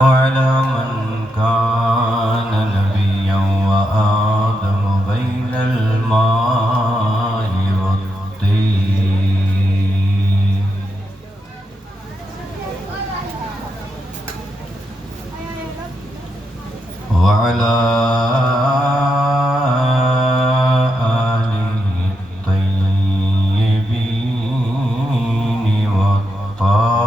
وعلى من كان نبيا وآدم بين الماء والطين وعلى آله الطيبين والطاهرين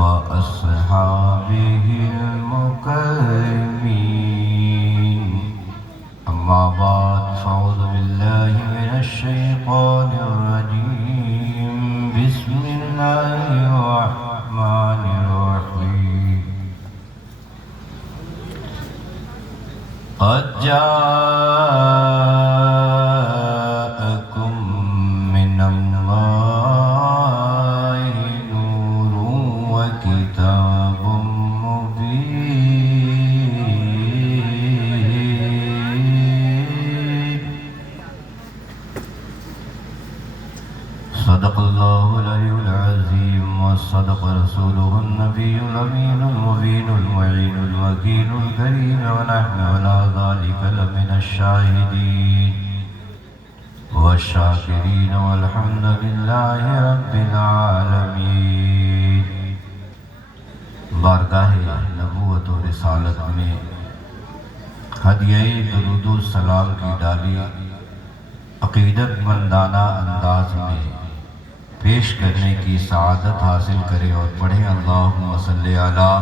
وأصحابه المكرمين. أما بعد، فأعوذ بالله من الشيطان الرجيم. بسم الله الرحمن الرحيم. قد جاءكم من الله نور وكتاب مبين. صدق الله العلي العظيم وصدق رسوله النبي الأمين المبين المعين الوكيل الكريم، ونحن على ذلك لمن الشاهدين والشاكرين، والحمد لله رب العالمين. بارگاہ نبوت و رسالت میں ہدیہ درود و سلام کی ڈالی عقیدت مندانہ انداز میں پیش کرنے کی سعادت حاصل کرے اور پڑھیں اللہم صلی علی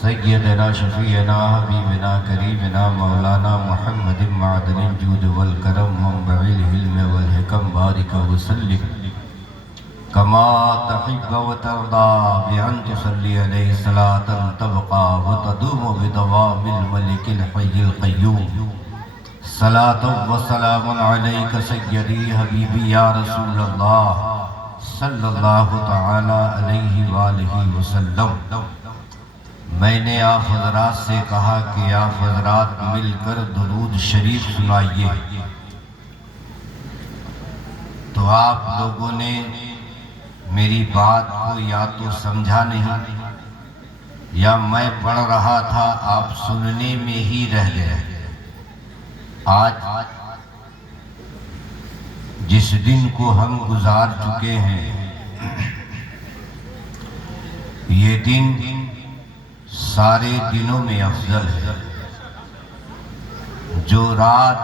سیدنا شفیعنا حبیبنا قریبنا مولانا محمد معدن الجود والکرم منبع العلم والحکم بارک وسلم کما تحب وترضى بأن تصلی علیہ صلاة تبقى وتدوم بدوام الملک الحی القیوم. صلاة و سلام علیک سیدی حبیبی یا رسول اللہ صلی اللہ تعالی علیہ وآلہ وسلم. میں نے آپ حضرات سے کہا کہ آپ حضرات مل کر درود شریف سنائیے، تو آپ لوگوں نے میری بات کو یا تو سمجھا نہیں یا میں پڑھ رہا تھا آپ سننے میں ہی رہ گئے. آج جس دن کو ہم گزار چکے ہیں، یہ دن سارے دنوں میں افضل ہے. جو رات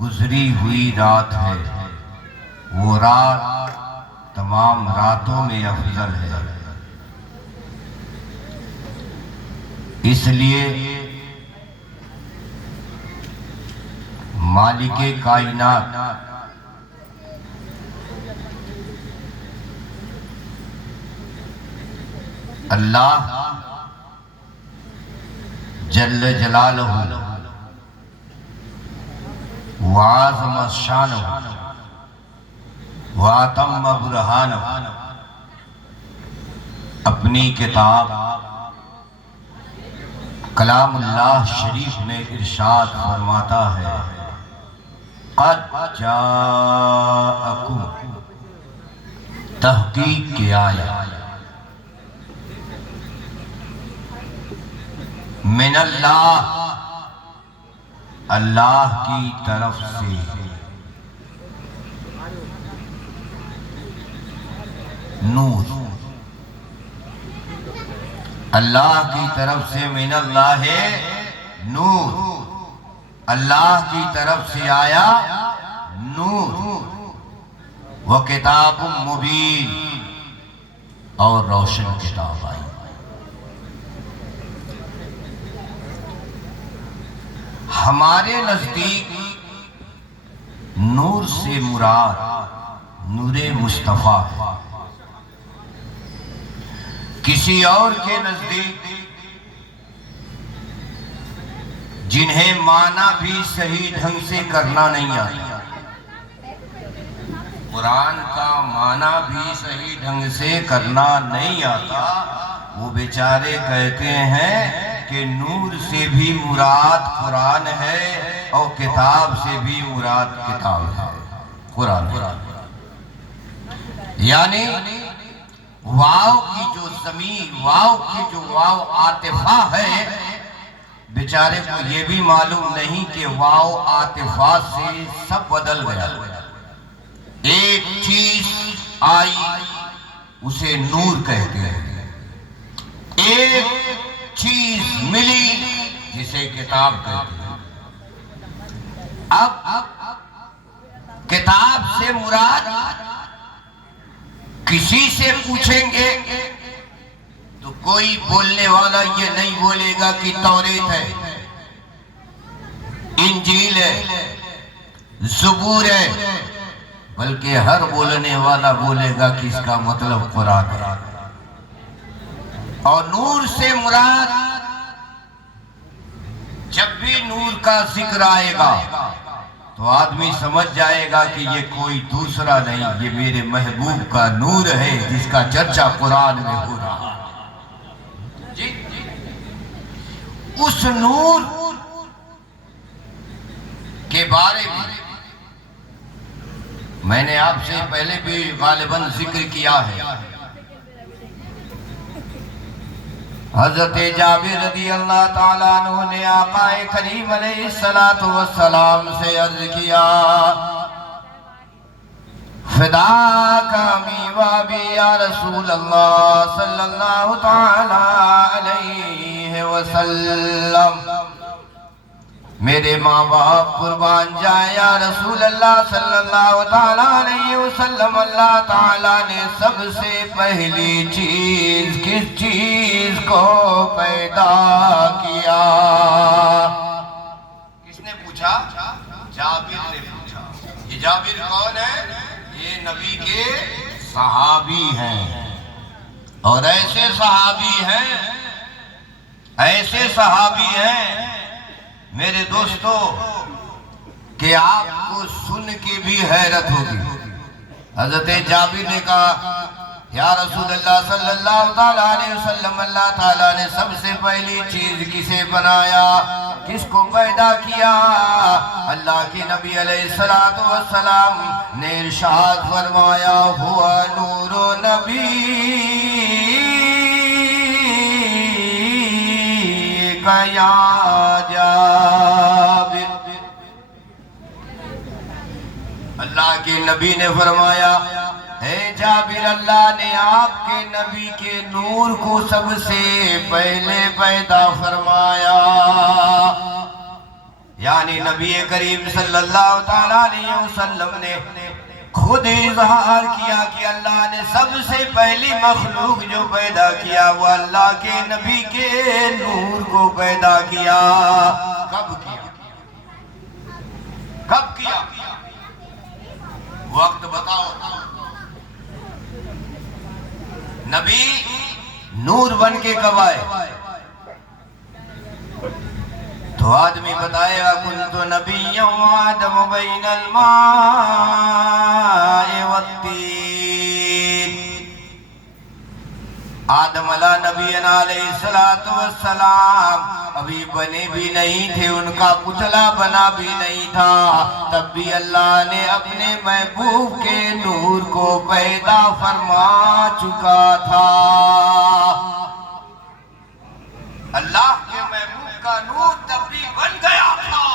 گزری ہوئی رات ہے، وہ رات تمام راتوں میں افضل ہے. اس لیے مالک کائنات اللہ جل جلالہ وعظم شانہ واتم برہانہ اپنی کتاب کلام اللہ شریف میں ارشاد فرماتا ہے، قد جاءکم، تحقیق کے آیا، من اللہ، اللہ کی طرف سے، نور، اللہ کی طرف سے، من اللہ ہے نور، اللہ کی طرف سے آیا نور، وہ کتاب مبین، اور روشن کتاب آئی. ہمارے نزدیک نور سے مراد نور مصطفیٰ ہے. کسی اور کے نزدیک جنہیں معنی بھی صحیح ڈھنگ سے کرنا نہیں آتا، قرآن کا معنی بھی صحیح ڈھنگ سے کرنا نہیں آتا، وہ بیچارے کہتے ہیں کہ نور سے بھی مراد قرآن ہے اور کتاب سے بھی مراد کتاب ہے، قرآن. یعنی واو کی جو ضمیر، واو کی جو واو عاطفہ ہے، بیچارے کو یہ بھی معلوم نہیں کہ واو عاطفہ سے سب بدل گیا۔ ایک چیز آئی اسے نور کہتے ہیں، ایک چیز ملی جسے کتاب کہتے ہیں۔ اب کتاب سے مراد کسی سے پوچھیں گے تو کوئی بولنے والا یہ نہیں بولے گا کہ توریت ہے، انجیل ہے، زبور ہے، بلکہ ہر بولنے والا بولے گا کہ اس کا مطلب قرآن ہے۔ اور نور سے مراد جب بھی نور کا ذکر آئے گا تو آدمی سمجھ جائے گا کہ یہ کوئی دوسرا نہیں، یہ میرے محبوب کا نور ہے جس کا چرچا قرآن میں ہو رہا ہے۔ جی اس نور کے بارے میں میں نے آپ سے پہلے بھی غالباً ذکر کیا ہے۔ حضرت جابر رضی اللہ تعالیٰ عنہ نے آقا کریم علیہ السلام سے عرض کیا، فداک امی و ابی یا رسول اللہ صلی اللہ تعالیٰ علیہ وسلم، میرے ماں باپ قربان جائے یا رسول اللہ صلی اللہ تعالیٰ علیہ وسلم۔ اللہ تعالیٰ نے سب سے پہلی چیز کس چیز کو پیدا کیا؟ کس نے پوچھا؟ جابر نے پوچھا۔ یہ جابر کون ہے؟ یہ نبی کے صحابی ہیں، اور ایسے صحابی ہیں میرے دوستو کہ آپ کو سن کے بھی حیرت ہوگی۔ حضرت جابر نے کہا، یا رسول اللہ صلی اللہ علیہ وسلم، اللہ تعالیٰ نے سب سے پہلی چیز کسے بنایا، کس کو پیدا کیا؟ اللہ کے نبی علیہ السلام نے ارشاد فرمایا، ہوا نور نبی کا یا جابر۔ اللہ کے نبی نے فرمایا، اے جابر، اللہ نے آپ کے نبی کے نور کو سب سے پہلے پیدا فرمایا۔ یعنی نبی کریم صلی اللہ علیہ وسلم نے خود اظہار کیا کہ اللہ نے سب سے پہلی مخلوق جو پیدا کیا وہ اللہ کے نبی کے نور کو پیدا کیا۔ کب کیا؟ کب کیا؟ وقت بتاؤ۔ نبی نور بن کے کب آئے؟ تو آدمی بتائے گا، کنت نبی آدم بین الماء والطین۔ آدم علیہ نبینا علیہ السلام ابھی بنے بھی نہیں تھے، ان کا پتلا بنا بھی نہیں تھا، تب بھی اللہ نے اپنے محبوب کے نور کو پیدا فرما چکا تھا۔ اللہ کے محبوب کا نور تب بھی بن گیا تھا،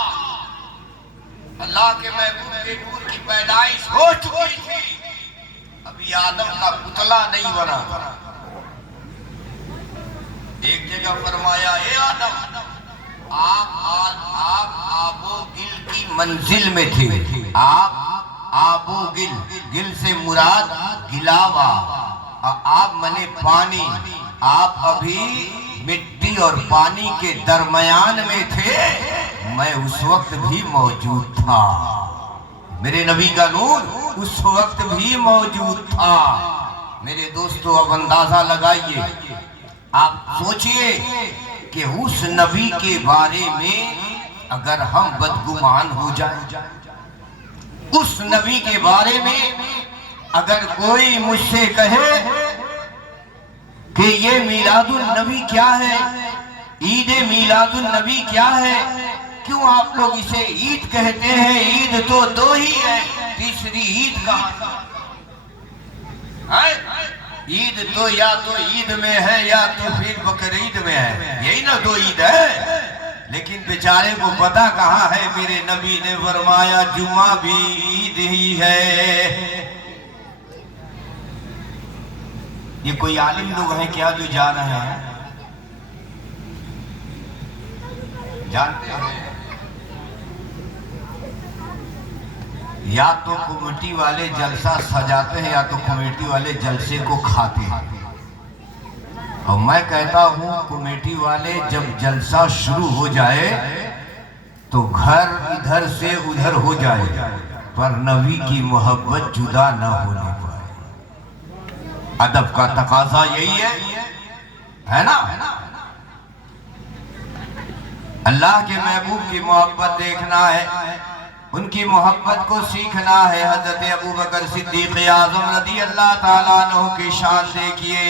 اللہ کے محبوب کے نور کی پیدائش ہو چکی تھی، ابھی آدم کا پتلا نہیں بنا۔ ایک جگہ فرمایا، اے آدم، آپ آب و گل کی منزل میں تھے۔ آپ آب و گل سے مراد گلاوا، آپ منے پانی، آپ ابھی مٹی اور پانی کے درمیان میں تھے، میں اس وقت بھی موجود تھا، میرے نبی کا نور اس وقت بھی موجود تھا۔ میرے دوستو اب اندازہ لگائیے، آپ سوچئے کہ اس نبی کے بارے میں اگر ہم بدگمان ہو جائیں، اس نبی کے بارے میں اگر کوئی مجھ سے کہے کہ یہ میلاد النبی کیا ہے، عید میلاد النبی کیا ہے، کیوں آپ لوگ اسے عید کہتے ہیں؟ عید تو دو ہی ہے، تیسری عید کہاں؟ عید تو یا تو عید میں ہے یا تو پھر بقرعید میں ہے، یہی نا دو عید ہے، لیکن بیچارے کو پتا کہاں ہے۔ میرے نبی نے فرمایا جمعہ بھی عید ہی ہے۔ یہ کوئی عالم لوگ ہیں کیا جو جان رہے ہیں؟ جانتے ہیں؟ یا تو کمیٹی والے جلسہ سجاتے ہیں یا تو کمیٹی والے جلسے کو کھاتے ہیں، اور میں کہتا ہوں کمیٹی والے جب جلسہ شروع ہو جائے تو گھر ادھر سے ادھر ہو جائے پر نبی کی محبت جدا نہ ہونے پائے۔ ادب کا تقاضا یہی ہے نا؟ اللہ کے محبوب کی محبت دیکھنا ہے، ان کی محبت کو سیکھنا ہے۔ حضرت ابوبکر صدیق اعظم رضی اللہ تعالیٰ عنہ کی شان دیکھیے،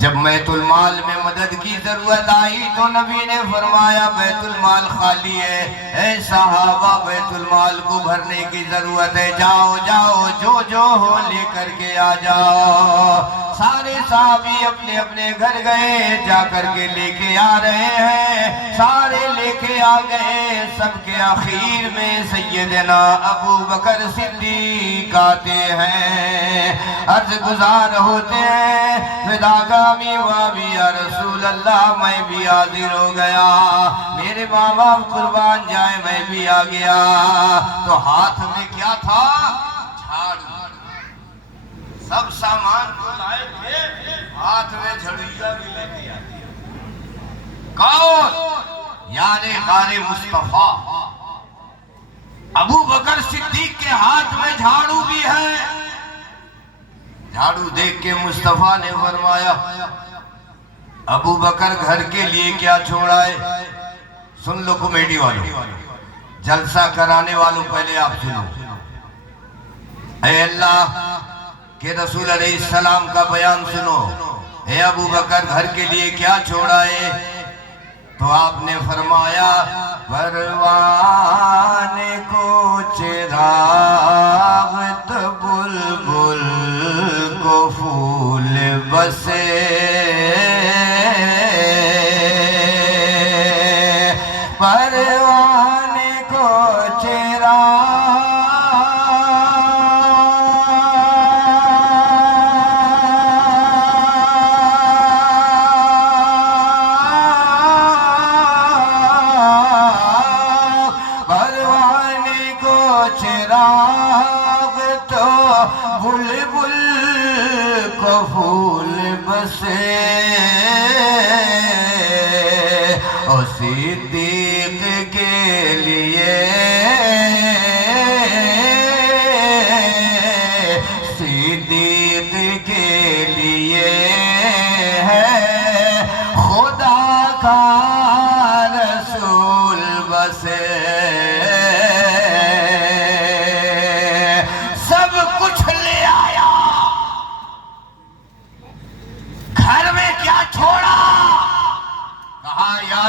جب بیت المال میں مدد کی ضرورت آئی تو نبی نے فرمایا بیت المال خالی ہے، اے صحابہ بیت المال کو بھرنے کی ضرورت ہے، جاؤ جاؤ جو ہو لے کر کے آ جاؤ۔ سارے صحابی اپنے اپنے گھر گئے، جا کر کے لے کے آ رہے ہیں، سارے لے کے آ گئے۔ سب کے اخیر میں سیدنا ابوبکر صدیق آتے ہیں، عرض گزار ہوتے ہیں فداگامی وابی یا رسول اللہ میں بھی حاضر ہو گیا، میرے ماں باپ قربان جائے میں بھی آ گیا۔ تو ہاتھ میں کیا تھا؟ جھاڑو۔ سب سامان کو لائے تھے، ہاتھ میں جھڑیا بھی لے کے آتے۔ کون؟ یعنی غار مصطفیٰ ابوبکر صدیق کے ہاتھ میں جھاڑو بھی ہے۔ جھاڑو دیکھ کے مصطفیٰ نے فرمایا ابوبکر گھر کے لیے کیا چھوڑا ہے؟ سن لو کمیٹی والوں، جلسہ کرانے والوں، پہلے آپ سنو۔ اے اللہ کہ رسول علیہ السلام کا بیان سنو، اے ابوبکر گھر کے لیے کیا چھوڑا ہے؟ تو آپ نے فرمایا پروانے کو چراغ تو بلبل کو پھول بسے، پروانے کو چراغ تو بلبل کو پھول بسے، اور صدیق کے لیے، صدیق کے لیے ہے خدا کا رسول بسے۔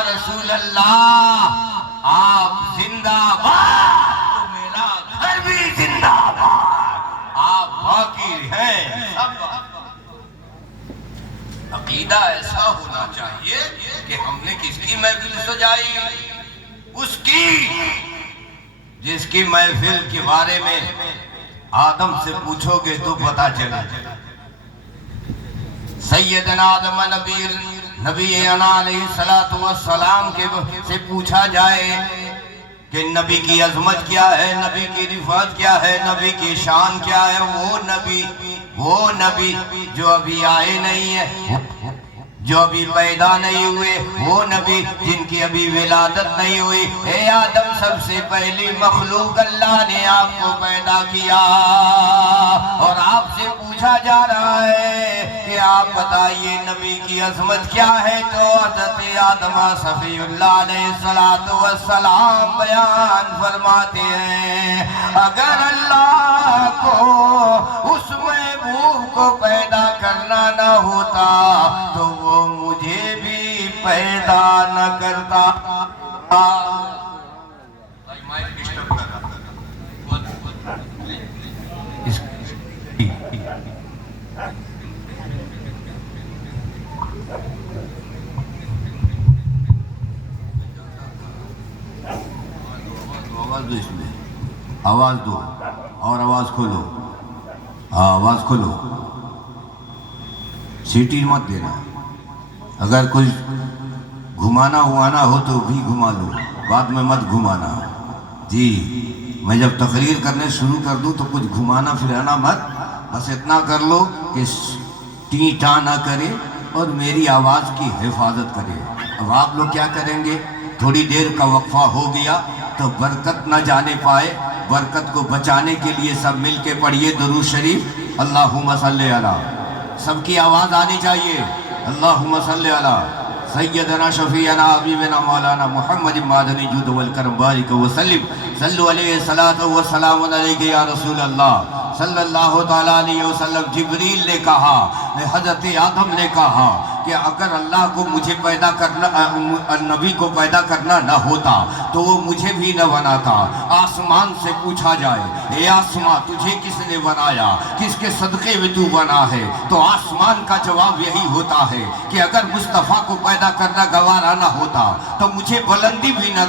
رسول اللہ آپ زندہ باد، تو میرا گھر بھی زندہ باد، آپ باقی ہیں۔ عقیدہ ایسا ہونا چاہیے کہ ہم نے کس کی محفل سجائی؟ اس کی جس کی محفل کے بارے میں آدم سے پوچھو گے تو پتا چلے۔ سیدنا آدم نبی علیہ السلام سے پوچھا جائے کہ نبی کی عظمت کیا ہے، نبی کی رفعت کیا ہے، نبی کی شان کیا ہے، وہ نبی جو ابھی آئے نہیں ہے، جو ابھی پیدا نہیں ہوئے، وہ نبی جن کی ابھی ولادت نہیں ہوئی۔ اے آدم سب سے پہلی مخلوق اللہ نے آپ کو پیدا کیا، اور آپ سے پوچھا جا رہا ہے کہ آپ بتائیے نبی کی عظمت کیا ہے؟ تو حضرت آدم صفی اللہ علیہ السلام بیان فرماتے ہیں اگر اللہ کو اس محبوب کو پیدا کرنا نہ ہوتا تو وہ مجھے بھی پیدا نہ کرتا۔ آواز دو اور آواز کھولو. آواز کھولو, سیٹی مت دینا. اگر کچھ گھمانا ہوانا ہو تو بھی گھما لو, بعد میں مت گھمانا. جی میں جب تقریر کرنے شروع کر دوں تو کچھ گھمانا پھرانا مت, بس اتنا کر لو کہ ٹی ٹا نہ کرے اور میری آواز کی حفاظت کرے. اب آپ لوگ کیا کریں گے, تھوڑی دیر کا وقفہ ہو گیا تو برکت نہ جانے پائے, برکت کو بچانے کے لیے سب مل کے پڑھیے درود شریف. اللہم صلی علی, سب کی آواز آنی چاہیے. اللہم صلی علی سیدنا شفیعنا حبیبنا مولانا محمد مادنی جود والکرم بارک وسلم. صلو علیہ الصلاۃ والسلام علیک یا رسول اللہ صلی اللہ تعالیٰ علیہ وسلم. جبریل نے کہا, حضرت آدم نے کہا کہ اگر اللہ کو مجھے پیدا کرنا, نبی کو پیدا کرنا نہ ہوتا تو وہ مجھے بھی نہ بناتا. آسمان سے پوچھا جائے, اے آسمان تجھے کس نے بنایا, کس کے صدقے میں تو بنا ہے, تو آسمان کا جواب یہی ہوتا ہے کہ اگر مصطفیٰ کو پیدا کرنا گوارا نہ ہوتا تو مجھے بلندی بھی نہ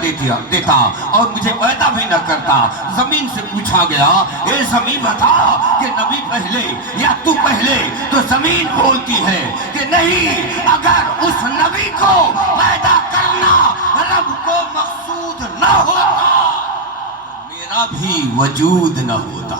دیتا اور مجھے پیدا بھی نہ کرتا. زمین سے پوچھا گیا, اے زمین بتا کہ نبی پہلے یا تو پہلے, تو زمین بولتی ہے کہ نہیں, اگر اس نبی کو پیدا کرنا رب کو مقصود نہ ہوتا میرا بھی وجود نہ ہوتا,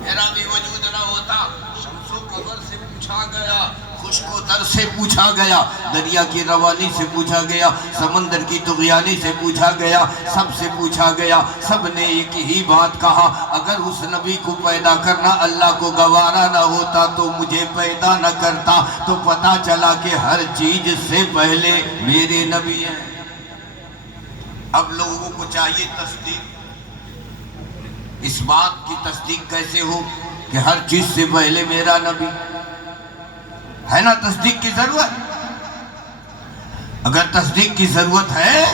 میرا بھی وجود نہ ہوتا. شمس و قمر سے پوچھا گیا, خشک و تر سے پوچھا گیا, دریا کی روانی سے پوچھا گیا, سمندر کی طغیانی سے پوچھا گیا, سب سے پوچھا گیا. سب نے ایک ہی بات کہا, اگر اس نبی کو پیدا کرنا اللہ کو گوارا نہ ہوتا تو مجھے پیدا نہ کرتا. تو پتا چلا کہ ہر چیز سے پہلے میرے نبی ہیں. اب لوگوں کو چاہیے تصدیق, اس بات کی تصدیق کیسے ہو کہ ہر چیز سے پہلے میرا نبی ہے نا. تصدیق کی ضرورت, اگر تصدیق کی ضرورت ہے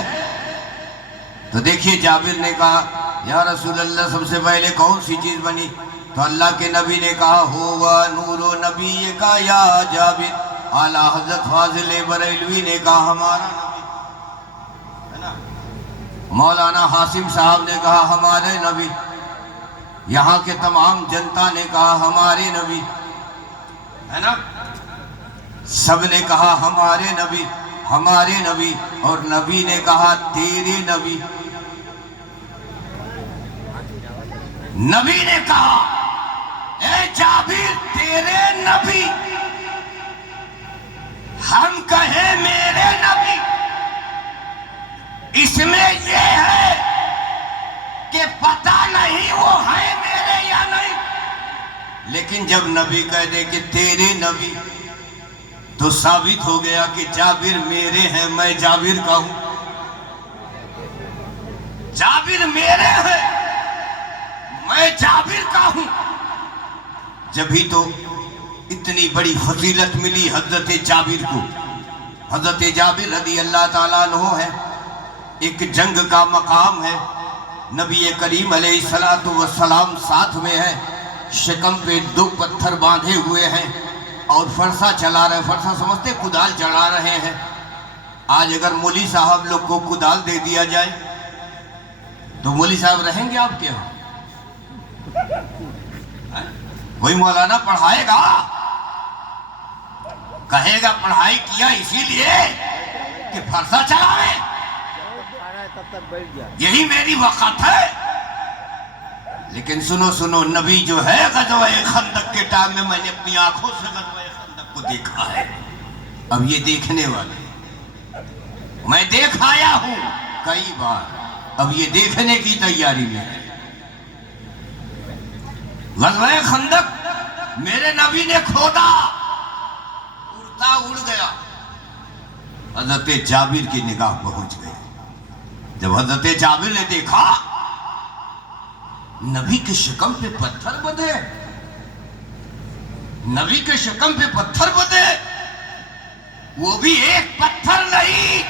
تو دیکھیے جابر نے کہا, یا رسول اللہ سب سے پہلے کون سی چیز بنی؟ تو اللہ کے نبی نے کہا, ہوا نور و نبی کا یا جابر. اعلیٰ حضرت فاضل بریلوی نے کہا ہمارا نبی ہے نا. مولانا حاسم صاحب نے کہا ہمارے نبی. یہاں کے تمام جنتا نے کہا ہمارے نبی ہے نا. سب نے کہا ہمارے نبی, ہمارے نبی. اور نبی نے کہا تیرے نبی. نبی نے کہا اے جابر تیرے نبی, ہم کہیں میرے نبی. اس میں یہ ہے کہ پتہ نہیں وہ ہے میرے یا نہیں, لیکن جب نبی کہہ دے کہ تیرے نبی تو ثابت ہو گیا کہ جابر میرے ہیں, میں جابر کا ہوں. جابر میرے ہیں, میں جابر کا ہوں. جبھی تو اتنی بڑی فضیلت ملی حضرت جابر کو. حضرت جابر رضی اللہ تعالیٰ عنہ ہے, ایک جنگ کا مقام ہے, نبی کریم علیہ السلام ساتھ میں ہے, شکم پہ 2 پتھر باندھے ہوئے ہیں اور فرسہ چلا رہے. فرسہ سمجھتے کدال چڑھا رہے ہیں. آج اگر مولی صاحب لوگ کو کدال دے دیا جائے تو مولی صاحب رہیں گے آپ کے ہاں؟ وہی مولانا پڑھائے گا, کہے گا پڑھائی کیا اسی لیے کہ فرسہ چلائے, یہی میری وقت ہے. لیکن سنو نبی جو ہے غزوہ خندق کے ٹائم میں نے اپنی آنکھوں سے غزوہ خندق کو دیکھا ہے. اب یہ دیکھنے والے, میں دیکھ آیا ہوں کئی بار, اب یہ دیکھنے کی تیاری میں ہے. غزوہ خندق میرے نبی نے کھودا, اڑتا اڑ گیا. حضرت جابر کی نگاہ پہنچ گئی. جب حضرت جابر نے دیکھا نبی کے شکم پہ پتھر بدے, نبی کے شکم پہ پتھر بدے, وہ بھی ایک پتھر نہیں.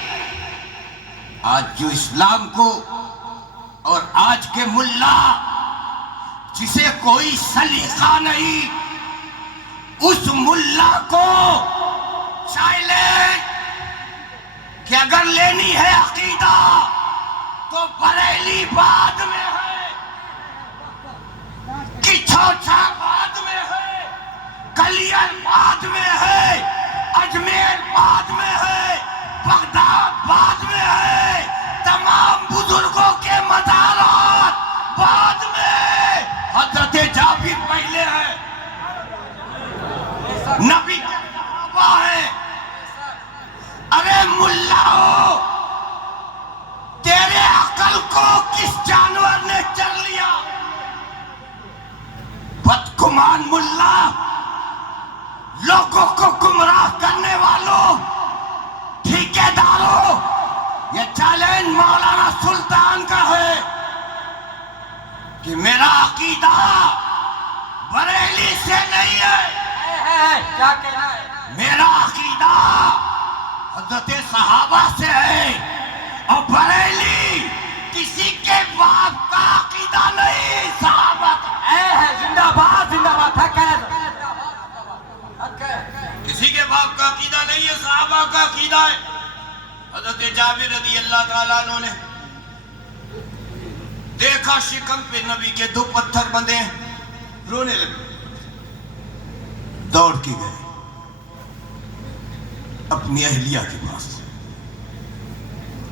آج جو اسلام کو اور آج کے ملا جسے کوئی سلیقہ نہیں, اس ملا کو چیلنج کہ اگر لینی ہے عقیدہ تو بریلی بعد میں ہے. کوچا بعد میں ہے، کلیئر بعد میں ہے، اجمیر بعد میں ہے، بغداد بعد میں ہے، تمام بزرگوں کے مزارات بعد میں، حضرت جابر پہلے ہے، نبی کے صحابہ ہیں۔ ارے ملا ہو، تیرے عقل کو کس جانور نے چر لیا؟ بدگمان ملا، لوگوں کو گمراہ کرنے والوں، ٹھیکیداروں، یہ چیلنج مولانا سلطان کا ہے کہ میرا عقیدہ بریلی سے نہیں ہے، کیا کہنا ہے؟ میرا عقیدہ حضرت صحابہ سے ہے، اور بریلی کسی کے باپ کا عقیدہ نہیں، صحابہ کا ہے زندہ باد زندہ باد حق ہے کسی کے باپ کا عقیدہ نہیں ہے، صحابہ کا عقیدہ ہے۔ حضرت جابر رضی اللہ تعالیٰ عنہ نے دیکھا شکم پہ نبی کے 2 پتھر بندھے ہیں، رونے لگے، دوڑ کے گئے اپنی اہلیہ کے پاس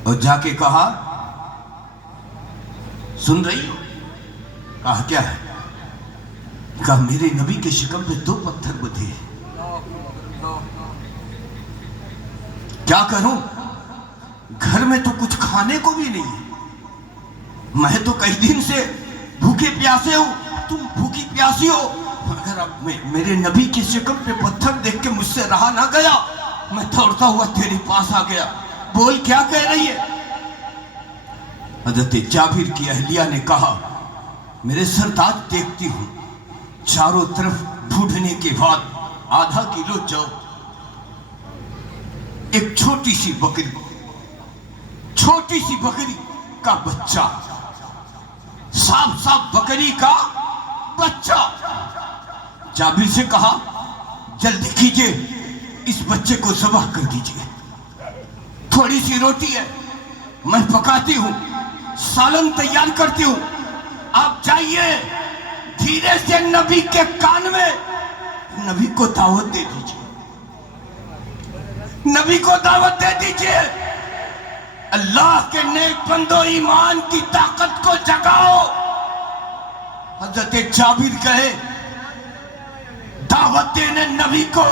اور جا کے کہا سن رہی ہو؟ کہا کیا ہے؟ کہا میرے نبی کے شکم پہ 2 پتھر بندھے ہیں، کیا کروں؟ گھر میں تو کچھ کھانے کو بھی نہیں ہے، میں تو کئی دن سے بھوکے پیاسے ہوں، تم بھوکی پیاسی ہو، اگر اب میرے نبی کے شکم پہ پتھر دیکھ کے مجھ سے رہا نہ گیا، میں دوڑتا ہوا تیرے پاس آ گیا، بول کیا کہہ رہی ہے؟ حضرت جابر کی اہلیہ نے کہا میرے سردار دیکھتی ہوں چاروں طرف ڈھونڈنے کے بعد آدھا کلو جو، ایک چھوٹی سی بکری کا بچہ، صاف بکری کا بچہ۔ جابر سے کہا جلدی کیجئے، اس بچے کو ذبح کر دیجئے، تھوڑی سی روٹی ہے میں پکاتی ہوں، سالن تیار کرتی ہوں، آپ جائیے دھیرے سے نبی کے کان میں نبی کو دعوت دے دیجئے، نبی کو دعوت دے دیجئے، اللہ کے نیک بندو ایمان کی طاقت کو جگاؤ۔ حضرت جابر کہے دعوت دینے نبی کو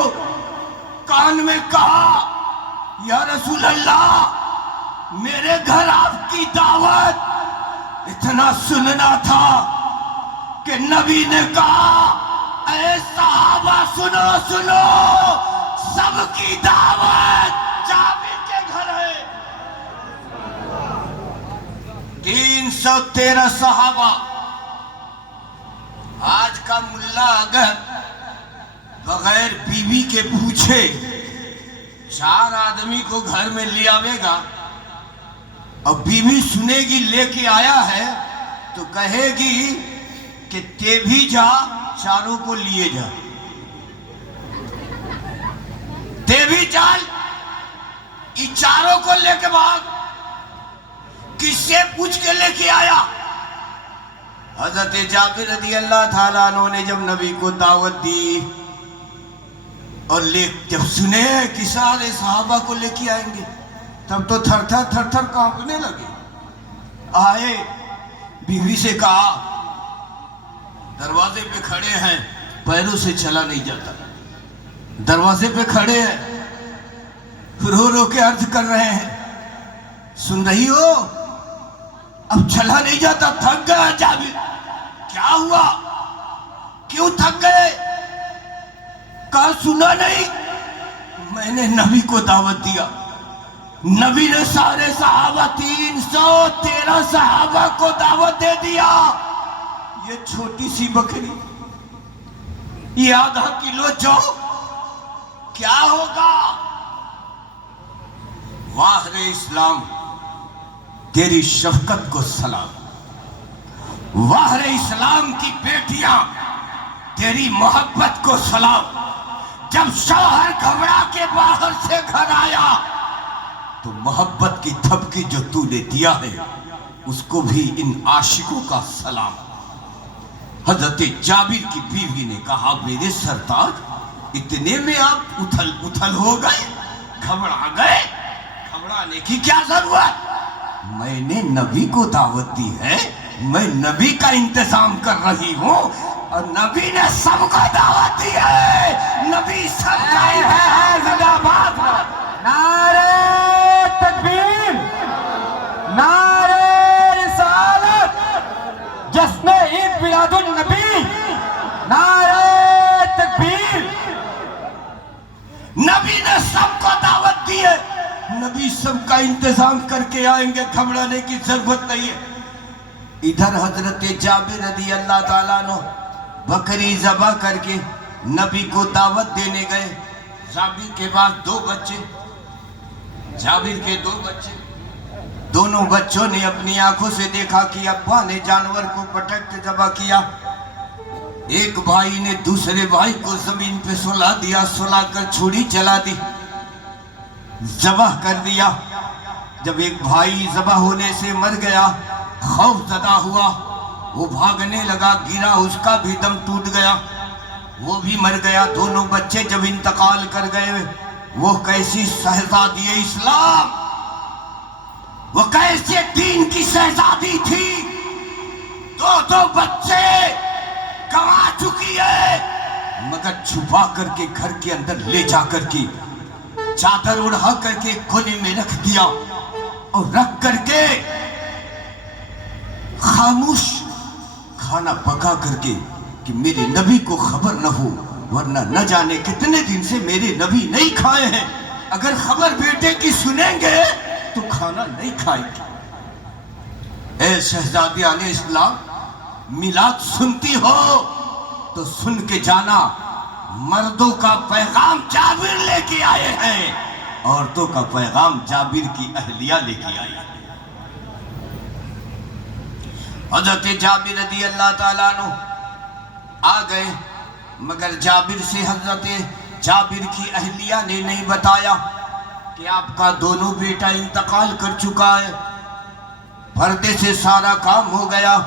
کان میں کہا یا رسول اللہ میرے گھر آپ کی دعوت اتنا سننا تھا کہ نبی نے کہا اے صحابہ سنو سب کی دعوت جابر کے گھر ہے۔ 313 صحابہ، آج کا ملا اگر بغیر بیوی کے پوچھے 4 آدمی کو گھر میں لے آوے گا اور بیوی سنے گی لے کے آیا ہے تو کہے گی کہ تے بھی جا 4 کو لیے جا، تے بھی چال یہ 4 کو لے کے بھاگ، کس سے پوچھ کے لے کے آیا؟ حضرت جابر رضی اللہ تعالیٰ عنہ نے جب نبی کو دعوت دی اور جب سنے کہ سارے صحابہ کو لے کے آئیں گے تب تو تھر تھر کانپنے لگے، آئے بیوی سے کہا دروازے پہ کھڑے ہیں، پیروں سے چلا نہیں جاتا، دروازے پہ کھڑے ہیں، رو کے عرض کر رہے ہیں سن رہی ہو؟ اب چلا نہیں جاتا، تھک گیا جابر، کیا ہوا؟ کیوں تھک گئے؟ کہا سنا نہیں، میں نے نبی کو دعوت دیا، نبی نے سارے صحابہ 313 صحابہ کو دعوت دے دیا، یہ چھوٹی سی بکری، یہ آدھا کلو جو کیا ہوگا؟ واہ رے اسلام تیری شفقت کو سلام، واہ رے اسلام کی بیٹیاں تیری محبت کو سلام۔ جب شوہر گھبرا کے باہر سے گھر آیا تو محبت کی تھپکی جو تو نے دیا ہے اس کو بھی ان عاشقوں کا سلام۔ حضرت جابر کی بیوی نے کہا میرے سردار اتنے میں آپ اتھل ہو گئے، گھبرا گئے؟ گھبرانے کی کیا ضرورت؟ میں نے نبی کو دعوت دی ہے، میں نبی کا انتظام کر رہی ہوں اور نبی نے سب کو دعوت دی ہے، نبی سب کا زندہ باد، نعرہ تکبیر، نعرہ رسالت، جشن عید میلاد النبی، نعرہ تکبیر۔ نبی نے سب کو دعوت دی ہے، نبی سب کا انتظام کر کے آئیں گے، گھبرانے کی ضرورت نہیں ہے۔ ادھر حضرت جابر رضی اللہ تعالیٰ عنہ بکری ذبح کر کے نبی کو دعوت دینے گئے۔ جابر کے بعد دو بچے، جابر کے دو بچے، دونوں بچوں نے اپنی آنکھوں سے دیکھا کہ ابا نے جانور کو پٹک کے ذبح کیا۔ ایک بھائی نے دوسرے بھائی کو زمین پہ سلا دیا، سلا کر چھری چلا دی، ذبح کر دیا۔ جب ایک بھائی ذبح ہونے سے مر گیا، خوف زدہ ہوا، وہ بھاگنے لگا، گرا، اس کا بھی دم ٹوٹ گیا، وہ بھی مر گیا۔ دونوں بچے جب انتقال کر گئے، وہ کیسی شہزادی اسلام، وہ کیسے دین کی شہزادی تھی، دو بچے گنوا چکی ہے، مگر چھپا کر کے گھر کے اندر لے جا کر کے چادر اڑا کر کے کونے میں رکھ دیا، اور رکھ کر کے خاموش کھانا پکا کر کے کہ میرے نبی کو خبر نہ ہو، ورنہ نہ جانے کتنے دن سے میرے نبی نہیں کھائے ہیں، اگر خبر بیٹے کی سنیں گے تو کھانا نہیں کھائیں گے۔ اے شہزادیان اسلام، میلاد سنتی ہو تو سن کے جانا، مردوں کا پیغام جابر لے کے آئے ہیں، عورتوں کا پیغام جابر کی اہلیہ لے کے آئی ہے۔ حضرت جابر رضی اللہ تعالیٰ عنہ آ گئے، مگر جابر سے حضرت جابر کی اہلیہ نے نہیں بتایا کہ آپ کا دونوں بیٹا انتقال کر چکا ہے۔ پردے سے سارا کام ہو گیا،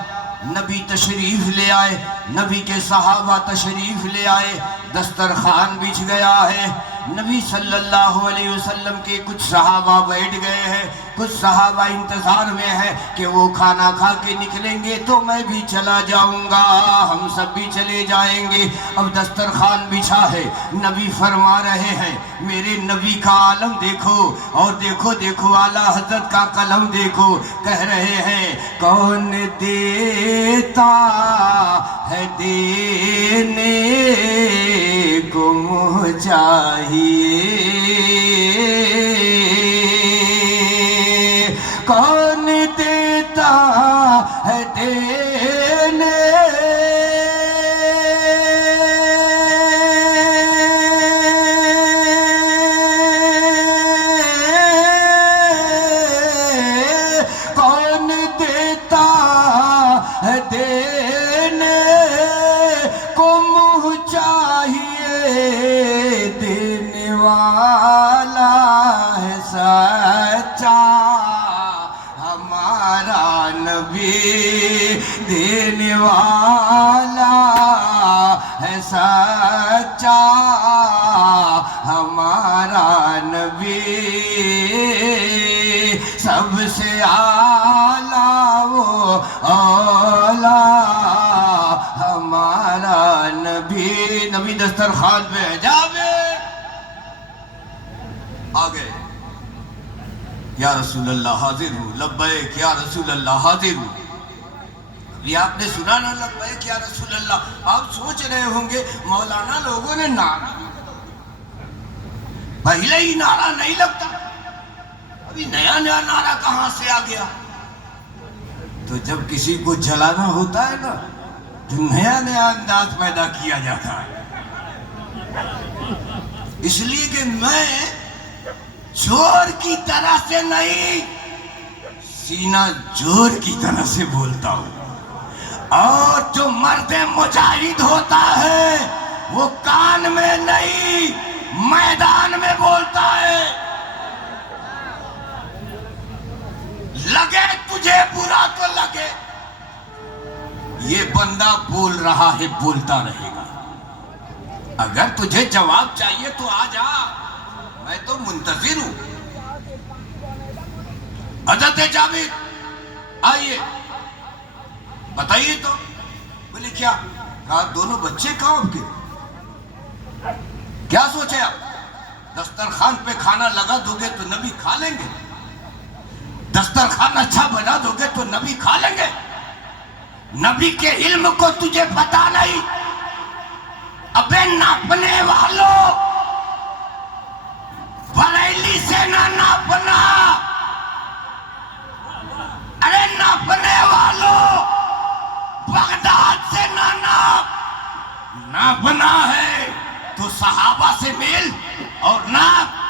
نبی تشریف لے آئے، نبی کے صحابہ تشریف لے آئے، دسترخوان بچھ گیا ہے، نبی صلی اللہ علیہ وسلم کے کچھ صحابہ بیٹھ گئے ہیں، کچھ صحابہ انتظار میں ہیں کہ وہ کھانا کھا کے نکلیں گے تو میں بھی چلا جاؤں گا، ہم سب بھی چلے جائیں گے۔ اب دسترخوان بچھا ہے، نبی فرما رہے ہیں، میرے نبی کا عالم دیکھو، اور دیکھو اعلیٰ حضرت کا قلم دیکھو، کہہ رہے ہیں کون دیتا ہے دینے کو منہ چاہیے، کون دیتا ہے دینے کون دیتا ہے دینے کو منہ چاہیے، دینے والا ہے سچا ہمارا نبی، دینے والا ہے سچا ہمارا نبی، سب سے اعلیٰ وہ اولیٰ ہمارا نبی۔ نبی دسترخوان پہ ہے، جابر آگئے، یا رسول اللہ حاضر ہوں، لبیک یا رسول اللہ حاضر ہوں۔ یہ آپ نے سنا نا، لبیک یا رسول اللہ، آپ سوچ رہے ہوں گے مولانا لوگوں نے نعرہ پہلے ہی نعرہ نہیں لگتا، ابھی نیا نعرہ کہاں سے آ گیا؟ تو جب کسی کو جلانا ہوتا ہے نا تو نیا انداز پیدا کیا جاتا ہے، اس لیے کہ میں چور کی طرح سے نہیں، سینہ جور کی طرح سے بولتا ہوں، اور جو مرد مجاہد ہوتا ہے وہ کان میں نہیں میدان میں بولتا ہے۔ لگے تجھے برا تو لگے، یہ بندہ بول رہا ہے بولتا رہے گا. اگر تجھے جواب چاہیے تو آ جا, میں تو منتظر ہوں. حضرت جابر آئیے بتائیے تو. بولے کیا؟ کہا دونوں بچے کہاں آپ کے؟ کیا سوچے آپ؟ دسترخوان پہ کھانا لگا دو گے تو نبی کھا لیں گے؟ دسترخوان اچھا بنا دو گے تو نبی کھا لیں گے؟ نبی کے علم کو تجھے پتا نہیں؟ ابے ناپنے والوں, بریلی سے نہ ناپنا. ارے ناپنے والوں, بغداد سے نہ ناپ. ناپنا ہے تو صحابہ سے مل اور ناپ.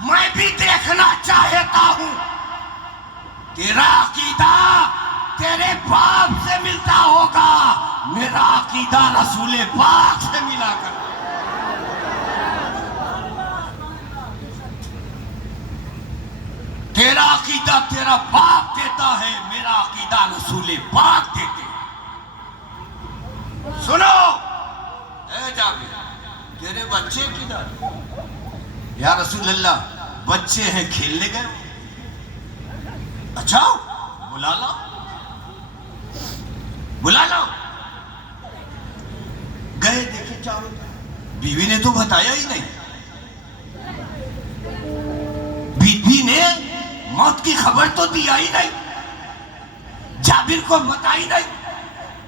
میں بھی دیکھنا چاہتا ہوں تیرا عقیدہ تیرے باپ سے ملتا ہوگا, میرا عقیدہ رسول پاک سے ملا کر. تیرا عقیدہ تیرا باپ دیتا ہے, میرا عقیدہ رسول پاک دیتے. سنو اے جابر, تیرے بچے کدھر؟ یا رسول اللہ بچے ہیں کھیلنے گئے. اچھا بلا لاؤ, بلا لاؤ. گئے دیکھے چاروں, بیوی نے تو بتایا ہی نہیں. بیوی نے موت کی خبر تو دیا ہی نہیں, جابر کو بتائی نہیں.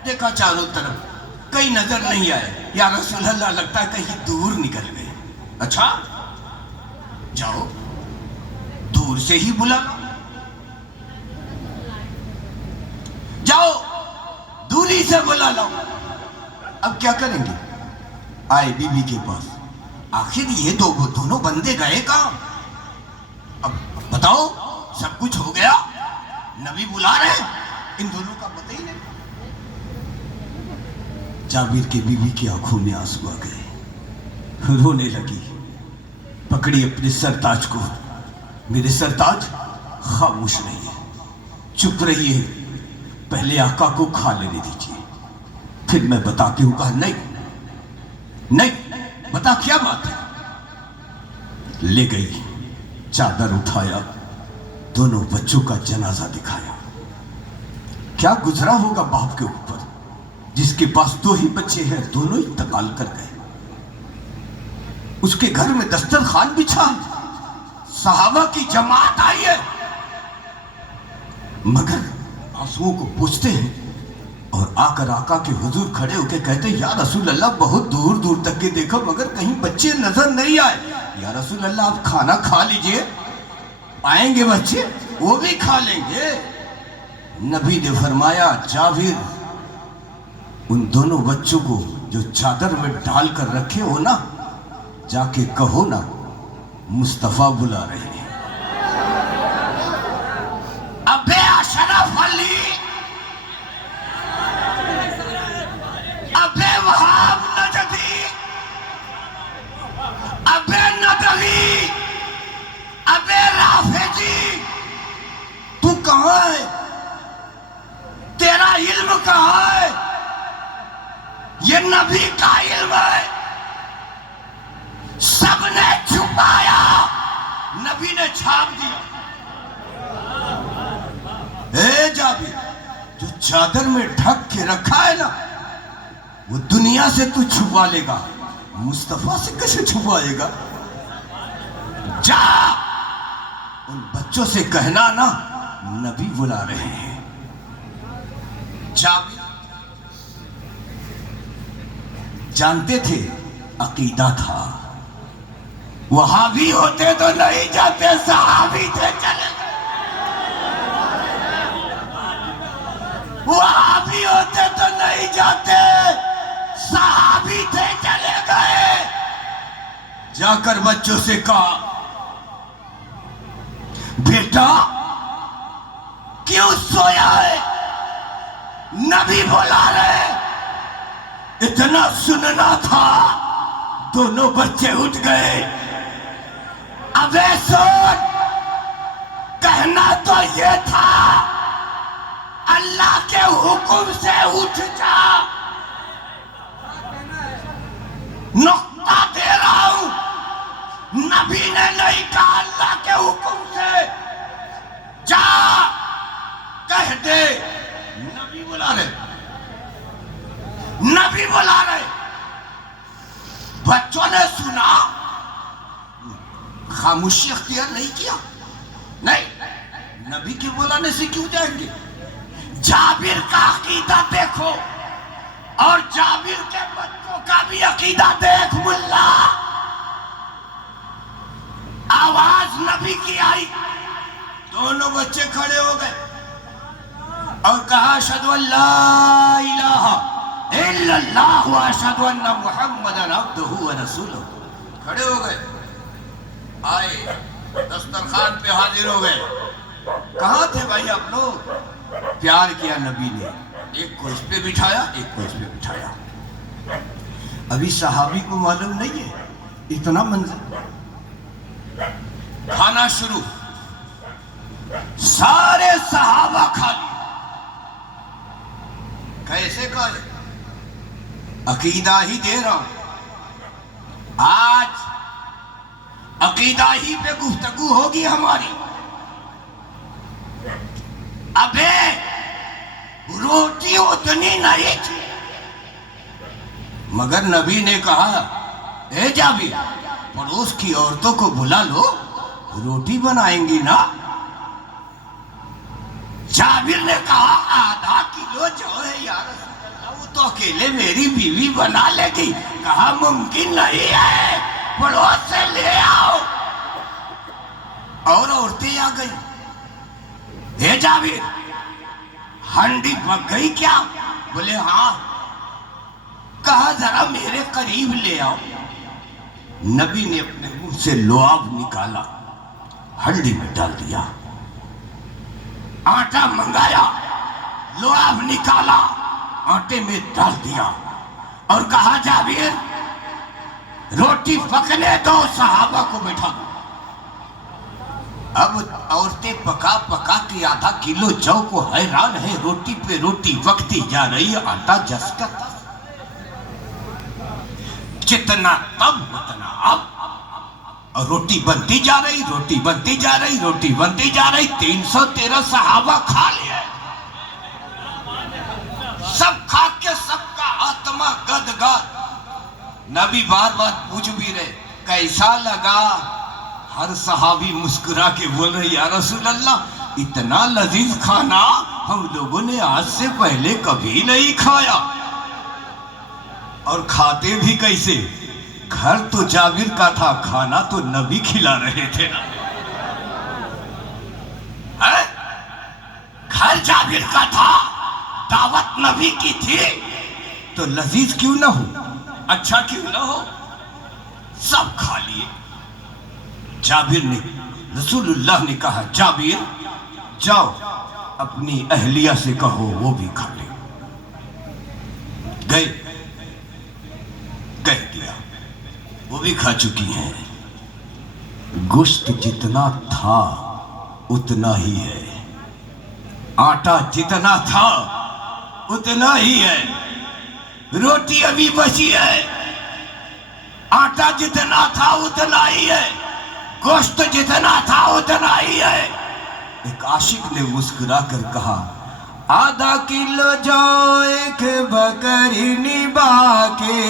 دیکھا چاروں طرف, کہیں نظر نہیں آئے. یا رسول اللہ لگتا ہے کہیں دور نکل گئے. اچھا جاؤ دور سے ہی بلا لاؤ. جاؤ دوری سے بلا لاؤ. اب کیا کریں گے؟ آئے بی بی کے پاس. آخر یہ دونوں بندے گئے کہاں؟ اب بتاؤ, سب کچھ ہو گیا, نبی بلا رہے ہیں, ان دونوں کا پتہ ہی نہیں. جابر کے بی بی کی آنکھوں میں آنسو آ گئے, رونے لگی. پکڑی اپنے سرتاج کو. میرے سرتاج خاموش رہیے, چپ رہیے, پہلے آقا کو کھا لینے دیجیے, پھر میں بتاتی ہوں. کہا نہیں نہیں, بتا کیا بات ہے. لے گئی, چادر اٹھایا, دونوں بچوں کا جنازہ دکھایا. کیا گزرا ہوگا باپ کے اوپر, جس کے پاس 2 ہی بچے ہیں, دونوں انتقال کر گئے. اس کے گھر میں دسترخوان بچھا, صحابہ کی جماعت آئی ہے, مگر آنسوؤں کو پوچھتے ہیں اور آ کر آقا کے حضور کھڑے ہو کے کہتے ہیں, یا رسول اللہ بہت دور دور تک کے دیکھو مگر کہیں بچے نظر نہیں آئے. یا رسول اللہ آپ کھانا کھا لیجئے, آئیں گے بچے وہ بھی کھا لیں گے. نبی نے فرمایا, جابر ان دونوں بچوں کو جو چادر میں ڈال کر رکھے ہو نا, جا کے کہو نا مصطفیٰ بلا رہے ہیں. ابے اشرف علی, ابے وہاب نجدی, ابے ندوی, ابے رافضی, تو کہاں ہے؟ تیرا علم کہاں ہے؟ یہ نبی کا علم ہے, سب نے چھپایا, نبی نے چھاپ دیا. اے جابر, جو چادر میں ڈھک کے رکھا ہے نا, وہ دنیا سے تو چھپا لے گا, مصطفیٰ سے کیسے چھپائے گا؟ جا ان بچوں سے کہنا نا نبی بلا رہے ہیں. جابر جانتے تھے عقیدہ تھا, وہابی ہوتے تو نہیں جاتے, صحابی تھے چلے گئے. وہابی ہوتے تو نہیں جاتے, صحابی تھے چلے گئے. جا کر بچوں سے کہا, بیٹا کیوں سویا ہے؟ نبی بلا رہے. اتنا سننا تھا, دونوں بچے اٹھ گئے. ابے سن, کہنا تو یہ تھا اللہ کے حکم سے اٹھ جا. نقطہ دے رہا ہوں, نبی نے نہیں کہا اللہ کے حکم سے جا, کہہ دے. نبی بلا رہے, نبی بلا رہے. بچوں نے سنا, خاموشی اختیار نہیں کیا. نہیں, نبی کے بلانے سے کیوں جائیں گے؟ جابر کا عقیدہ دیکھو اور جابر کے بچوں کا بھی عقیدہ دیکھ. ملا, آواز نبی کی آئی, دونوں بچے کھڑے ہو گئے اور کہا اشہدو ان لا الہ الا اللہ واشہدو ان محمدا عبدہ ورسولہ. کھڑے ہو گئے, آئے دسترخوان پہ حاضر ہو گئے. کہاں تھے بھائی آپ لوگ؟ پیار کیا نبی نے, ایک کو اس پہ بٹھایا, ایک کو اس پہ بٹھایا. ابھی صحابی کو معلوم نہیں ہے اتنا منظر. کھانا شروع, سارے صحابہ کھا لیے. کیسے کھائے؟ عقیدہ ہی دے رہا ہوں, آج عقیدہ ہی پہ گفتگو ہوگی ہماری. ابے روٹی اتنی نہیں تھی, مگر نبی نے کہا اے جابر پڑوس کی عورتوں کو بلا لو, روٹی بنائیں گی نا. جابر نے کہا آدھا کلو جو ہے یا رسول اللہ وہ تو اکیلے میری بیوی بنا لے گی. کہا ممکن نہیں ہے, پڑوس سے لے آؤ. اور عورتیں آ گئی. اے جابر ہنڈی پک گئی کیا؟ بولے ہاں. کہا ذرا میرے قریب لے آؤ. نبی نے اپنے منہ سے لعاب نکالا, ہنڈی میں ڈال دیا. آٹا منگایا, لعاب نکالا, آٹے میں ڈال دیا اور کہا جابر روٹی پکنے دو, صحابہ کو بٹھا دو. اب عورتیں پکا پکا کے آدھا کلو جو کو حیران ہے, روٹی پہ روٹی پکتی جا رہی ہے, آٹا جس کا تھا. جتنا تب اتنا اب, اور روٹی بنتی جا رہی, روٹی بنتی جا رہی, روٹی بنتی جا رہی. 313 صحابہ کھا لیا. سب کھا کے سب کا آتما گد گد. نبی بار بار پوچھ بھی رہے کیسا لگا؟ ہر صحابی مسکرا کے بول رہے یا رسول اللہ اتنا لذیذ کھانا ہم لوگوں نے آج سے پہلے کبھی نہیں کھایا. اور کھاتے بھی کیسے؟ گھر تو جابر کا تھا, کھانا تو نبی کھلا رہے تھے نا. گھر جابر کا تھا, دعوت نبی کی تھی, تو لذیذ کیوں نہ ہو, اچھا کیوں نہ ہو. سب کھا لیے. جابر نے, رسول اللہ نے کہا جابر جاؤ اپنی اہلیہ سے کہو وہ بھی کھا لے. گئے, کہہ دیا وہ بھی کھا چکی ہیں. گوشت جتنا تھا اتنا ہی ہے, آٹا جتنا تھا اتنا ہی ہے, روٹی ابھی بچی ہے, آٹا جتنا تھا اتنا ہی ہے, گوشت جتنا تھا اتنا ہی ہے. ایک عاشق نے مسکرا کر کہا آدھا کلو جو ایک بکری نبا کے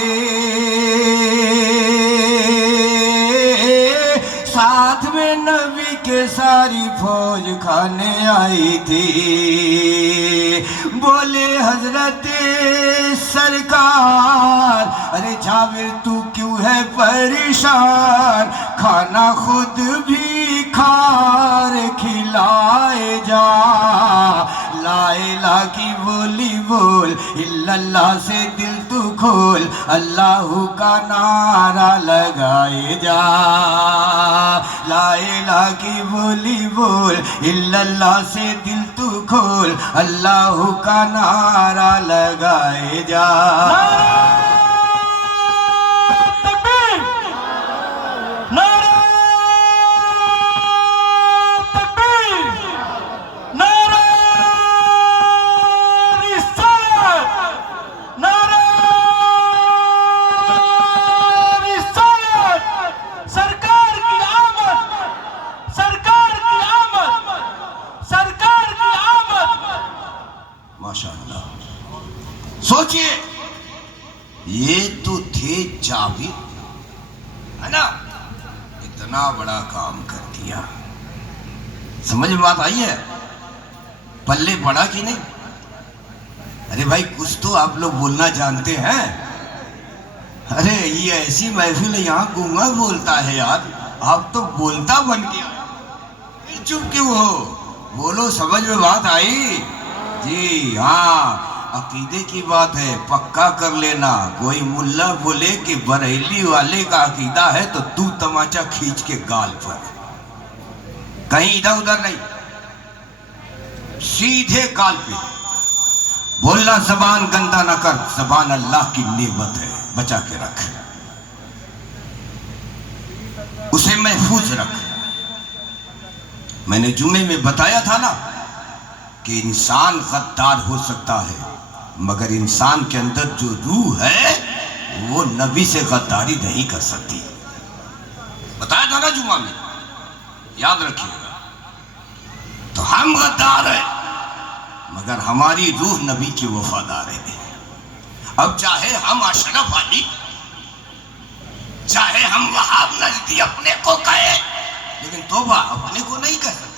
ساتھ میں نبی کے ساری فوج کھانے آئی تھی. بولے حضرت سرکار ارے جابر تو کیوں ہے پریشان, کھانا خود بھی کھار کھلائے جا. لا الہ کی بولی بول, الا اللہ سے دل تو کھول, اللہ کا نعرہ لگائے جا. لا الہ کی بولی بول, الا اللہ سے دل تو کھول, اللہ کا نعرہ لگائے جا. یہ تو تھے جابر، ہے نا؟ اتنا بڑا کام کر دیا. سمجھ میں بات آئی ہے؟ پلے پڑا کہ نہیں؟ ارے بھائی کچھ تو آپ لوگ بولنا جانتے ہیں. ارے یہ ایسی محفل ہے، یہاں گونگا بولتا ہے یار، آپ تو بولتا بن گیا. چپ کیوں ہو؟ بولو، سمجھ میں بات آئی؟ جی ہاں، عقیدے کی بات ہے، پکا کر لینا. کوئی ملا بولے کہ بریلی والے کا عقیدہ ہے تو تو تماچا کھینچ کے گال پر، کہیں ادھر ادھر نہیں، سیدھے گال پہ. بولنا زبان گندا نہ کر، زبان اللہ کی نعمت ہے، بچا کے رکھ، اسے محفوظ رکھ. میں نے جمعے میں بتایا تھا نا کہ انسان غدار ہو سکتا ہے، مگر انسان کے اندر جو روح ہے وہ نبی سے غداری نہیں کر سکتی. بتایا تھا نا جمعہ میں، یاد رکھیے گا. تو ہم غدار ہیں مگر ہماری روح نبی کی وفادار ہے. اب چاہے ہم اشرف علی، چاہے ہم وہاب نجدی اپنے کو کہے، لیکن توبہ اپنے کو نہیں کہہ سکتے.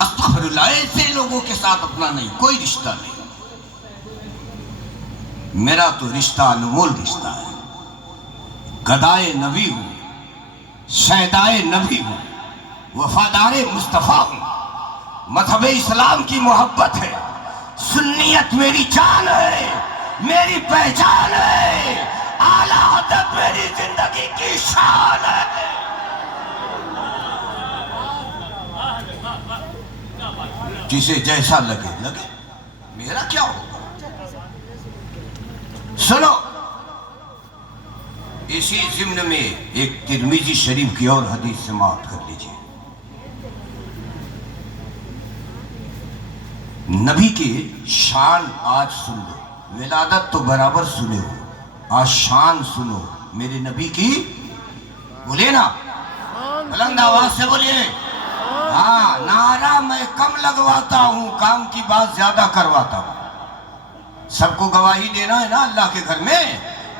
استغفر اللہ، ایسے لوگوں کے ساتھ اپنا نہیں، کوئی رشتہ نہیں. میرا تو رشتہ انمول رشتہ ہے. گدائے نبی ہوں، شہدائے نبی ہوں، وفادار مصطفیٰ ہوں. مذہب اسلام کی محبت ہے، سنیت میری جان ہے، میری پہچان ہے، اعلیٰ حضرت میری زندگی کی شان ہے. جسے جیسا لگے لگے، میرا کیا ہوگا. سنو، اسی ضمن میں ایک ترمذی شریف کی اور حدیث سماعت کر لیجئے. نبی کی شان آج سن لو، ولادت تو برابر سنے ہو، آج شان سنو میرے نبی کی. بولیے نا، بلند آواز سے بولیے. ہاں، نعرہ میں کم لگواتا ہوں، کام کی بات زیادہ کرواتا ہوں. سب کو گواہی دینا ہے نا اللہ کے گھر میں،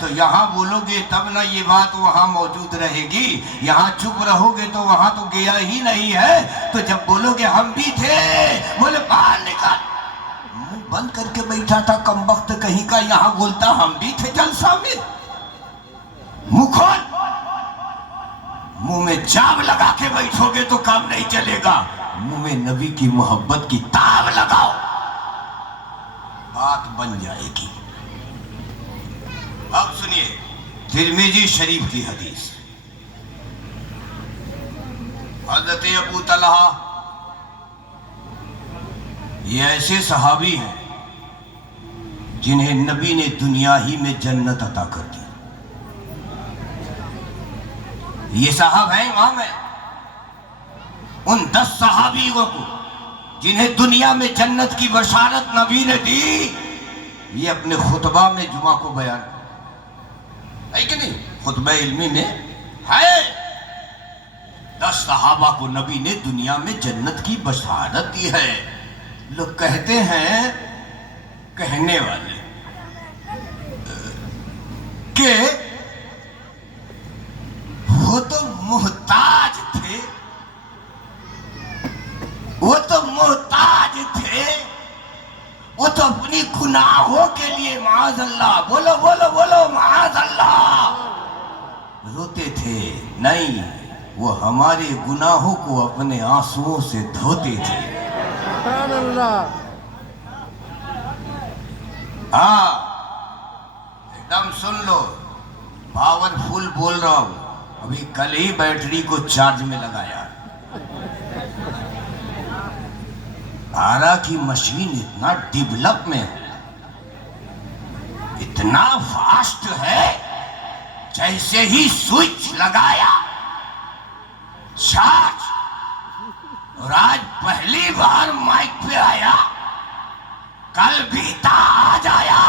تو یہاں بولو گے تب نہ یہ بات وہاں موجود رہے گی. یہاں چپ رہو گے تو وہاں تو گیا ہی نہیں ہے. تو جب بولو گے ہم بھی تھے، بولے باہر نکال. منہ بند کر کے بیٹھا تھا کمبخت کہیں کا، یہاں بولتا ہم بھی تھے جلسہ میں. منہ کھول، منہ میں جاب لگا کے بیٹھو گے تو کام نہیں چلے گا. منہ میں نبی کی محبت کی تاب لگاؤ، بات بن جائے گی. اب سنیے ترمذی شریف کی حدیث. حضرت ابو طلحہ یہ ایسے صحابی ہیں جنہیں نبی نے دنیا ہی میں جنت عطا کر دی. یہ صاحب ہیں امام ہیں. ان 10 صحابیوں کو جنہیں دنیا میں جنت کی بشارت نبی نے دی، یہ اپنے خطبہ میں جمعہ کو بیان ہے کہ نہیں؟ خطبہ علمی میں ہے. 10 صحابہ کو نبی نے دنیا میں جنت کی بشارت دی ہے. لوگ کہتے ہیں، کہنے والے، کہ وہ تو محتاج تھے، وہ تو محتاج تھے، وہ تو اپنی گناہوں کے لیے معاذ اللہ، بولو بولو بولو معاذ اللہ، روتے تھے. نہیں، وہ ہمارے گناہوں کو اپنے آنسوؤں سے دھوتے تھے. سبحان اللہ. ہاں، ایک دم سن لو، پاور فل بول رہا ہوں. ابھی کل ہی بیٹری کو چارج میں لگایا. آرا کی مشین اتنا ڈیولپ میں ہے، اتنا فاسٹ ہے، جیسے ہی سوئچ لگایا چارج. اور آج پہلی بار مائک پہ آیا، کل بھی تا آج آیا.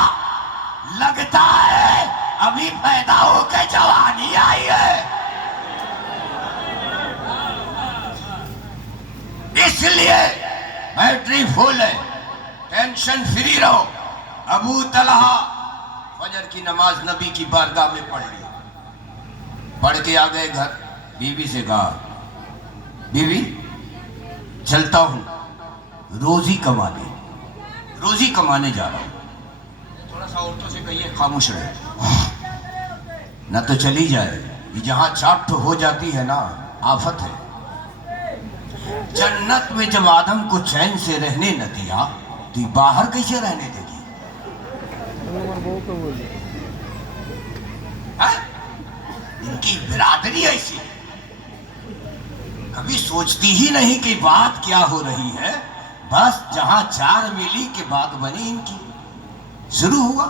لگتا ہے ابھی پیدا ہو کے جوانی آئی ہے. اس لیے بیٹری فل ہے، ٹینشن فری رہو. ابو طلحہ فجر کی نماز نبی کی بارگاہ میں پڑھ لی. پڑھ کے آ گئے گھر. بیوی سے کہا بیوی چلتا ہوں روزی کمانے جا رہا ہوں. تھوڑا سا عورتوں سے کہیے خاموش رہے نہ تو چلی جائے. یہ جہاں چاٹ ہو جاتی ہے نا آفت ہے. جنت میں جب آدم کو چین سے رہنے نہ دیا تو یہ باہر کیسے رہنے دے گی؟ ان کی برادری ایسی کبھی سوچتی ہی نہیں کہ بات کیا ہو رہی ہے. بس جہاں چار ملی کے بعد بنی ان کی شروع ہوا.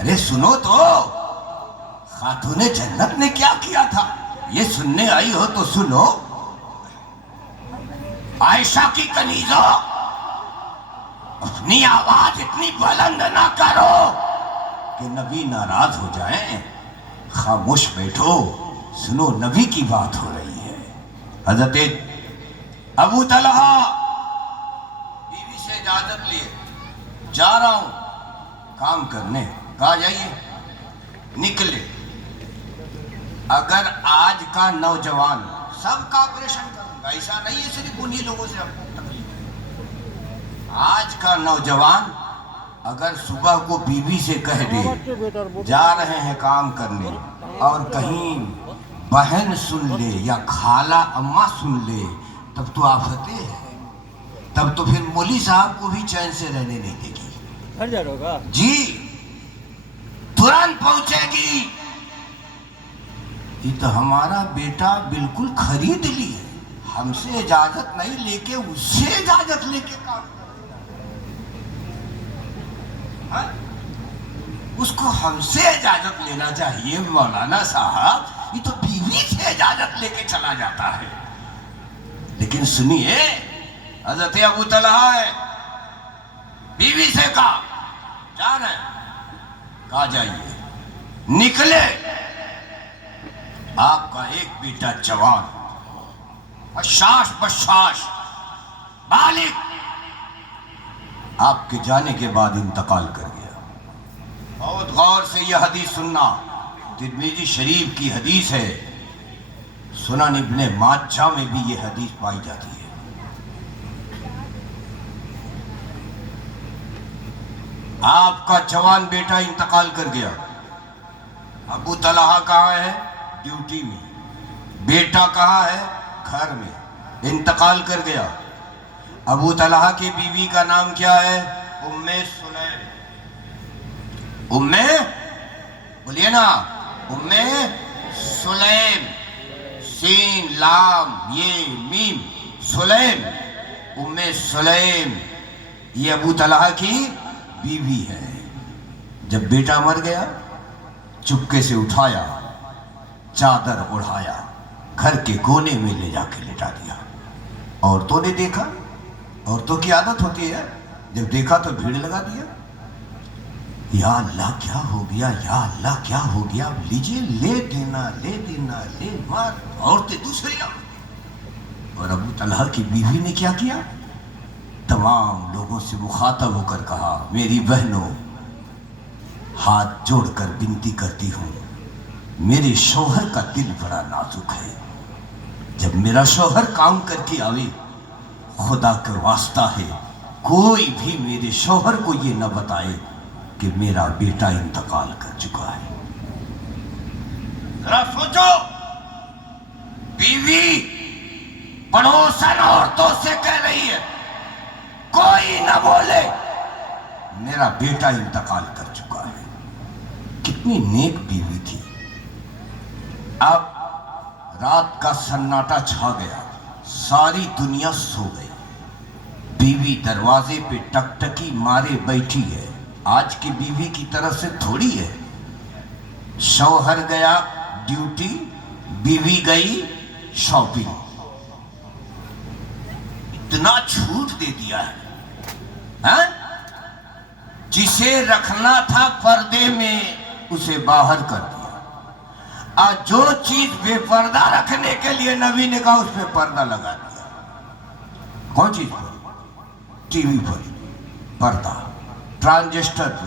ارے سنو تو خاتون جنت نے کیا کیا تھا یہ سننے آئی ہو تو سنو. عائشہ کی کنیزوں اپنی آواز اتنی بلند نہ کرو کہ نبی ناراض ہو جائیں. خاموش بیٹھو سنو نبی کی بات ہو رہی ہے. حضرت ابو طلحہ بیوی سے اجازت لیے جا رہا ہوں کام کرنے. کہا جائیے نکلے. اگر آج کا نوجوان سب کا آپریشن کروں گا ایسا نہیں ہے صرف انہی لوگوں سے ہم کو تکلیف. آج کا نوجوان اگر صبح کو بیوی سے کہہ دے جا رہے ہیں کام کرنے اور کہیں بہن سن لے یا خالہ اماں سن لے تب تو آفتے ہے. تب تو پھر مولی صاحب کو بھی چین سے رہنے نہیں دے گی. جی ترنت پہنچے گی. یہ تو ہمارا بیٹا بالکل خرید لی ہے. ہم سے اجازت نہیں لے کے اس سے اجازت لے کے کام کر. اس کو ہم سے اجازت لینا چاہیے مولانا صاحب. یہ تو بیوی سے اجازت لے کے چلا جاتا ہے. لیکن سنیے حضرت ابو طلحہ ہے بیوی سے کہا جا رہے ہیں. کہا جائیے. نکلے. آپ کا ایک بیٹا جوان بشاش بالغ آپ کے جانے کے بعد انتقال کر گیا. بہت غور سے یہ حدیث سننا. ترمذی شریف کی حدیث ہے. سنن ابن ماجہ میں بھی یہ حدیث پائی جاتی ہے. آپ کا جوان بیٹا انتقال کر گیا. ابو طلحہ کہاں ہے؟ ڈیوٹی میں. بیٹا کہاں ہے؟ گھر میں. انتقال کر گیا. ابو طلحہ کی بیوی کا نام کیا ہے؟ ام سلیم. بولیے نا ام سلیم. سین لام یہ میم سلیم. ام سلیم یہ ابو طلحہ کی بیوی ہے. جب بیٹا مر گیا چپکے سے اٹھایا چادر اڑھایا گھر کے کونے میں لے جا کے لٹا دیا. عورتوں نے دیکھا. عورتوں کی عادت ہوتی ہے جب دیکھا تو بھیڑ لگا دیا. یا اللہ کیا ہو گیا یا اللہ کیا ہو گیا. لیجیے لے دینا لے مار. عورتیں دوسری. اور ابو طلحہ کی بیوی نے کیا کیا؟ تمام لوگوں سے مخاطب ہو کر کہا میری بہنوں ہاتھ جوڑ کر بنتی کرتی ہوں. میرے شوہر کا دل بڑا نازک ہے. جب میرا شوہر کام کر کے آوے خدا کا واسطہ ہے کوئی بھی میرے شوہر کو یہ نہ بتائے کہ میرا بیٹا انتقال کر چکا ہے. ذرا سوچو. بیوی پڑوسن عورتوں سے کہہ رہی ہے کوئی نہ بولے میرا بیٹا انتقال کر چکا ہے. کتنی نیک بیوی تھی. اب رات کا سناٹا چھا گیا. ساری دنیا سو گئی. بیوی دروازے پہ ٹکٹکی مارے بیٹھی ہے. آج کی بیوی کی طرف سے تھوڑی ہے. شوہر گیا ڈیوٹی بیوی گئی شاپنگ. اتنا چھوٹ دے دیا ہے. جسے رکھنا تھا پردے میں اسے باہر کر دیا. آج جو چیز بے پردہ رکھنے کے لیے نبی نے کہا اس پہ پردہ لگا دیا. کون چیز پر؟ ٹی وی پر پردہ. ٹرانزسٹر پہ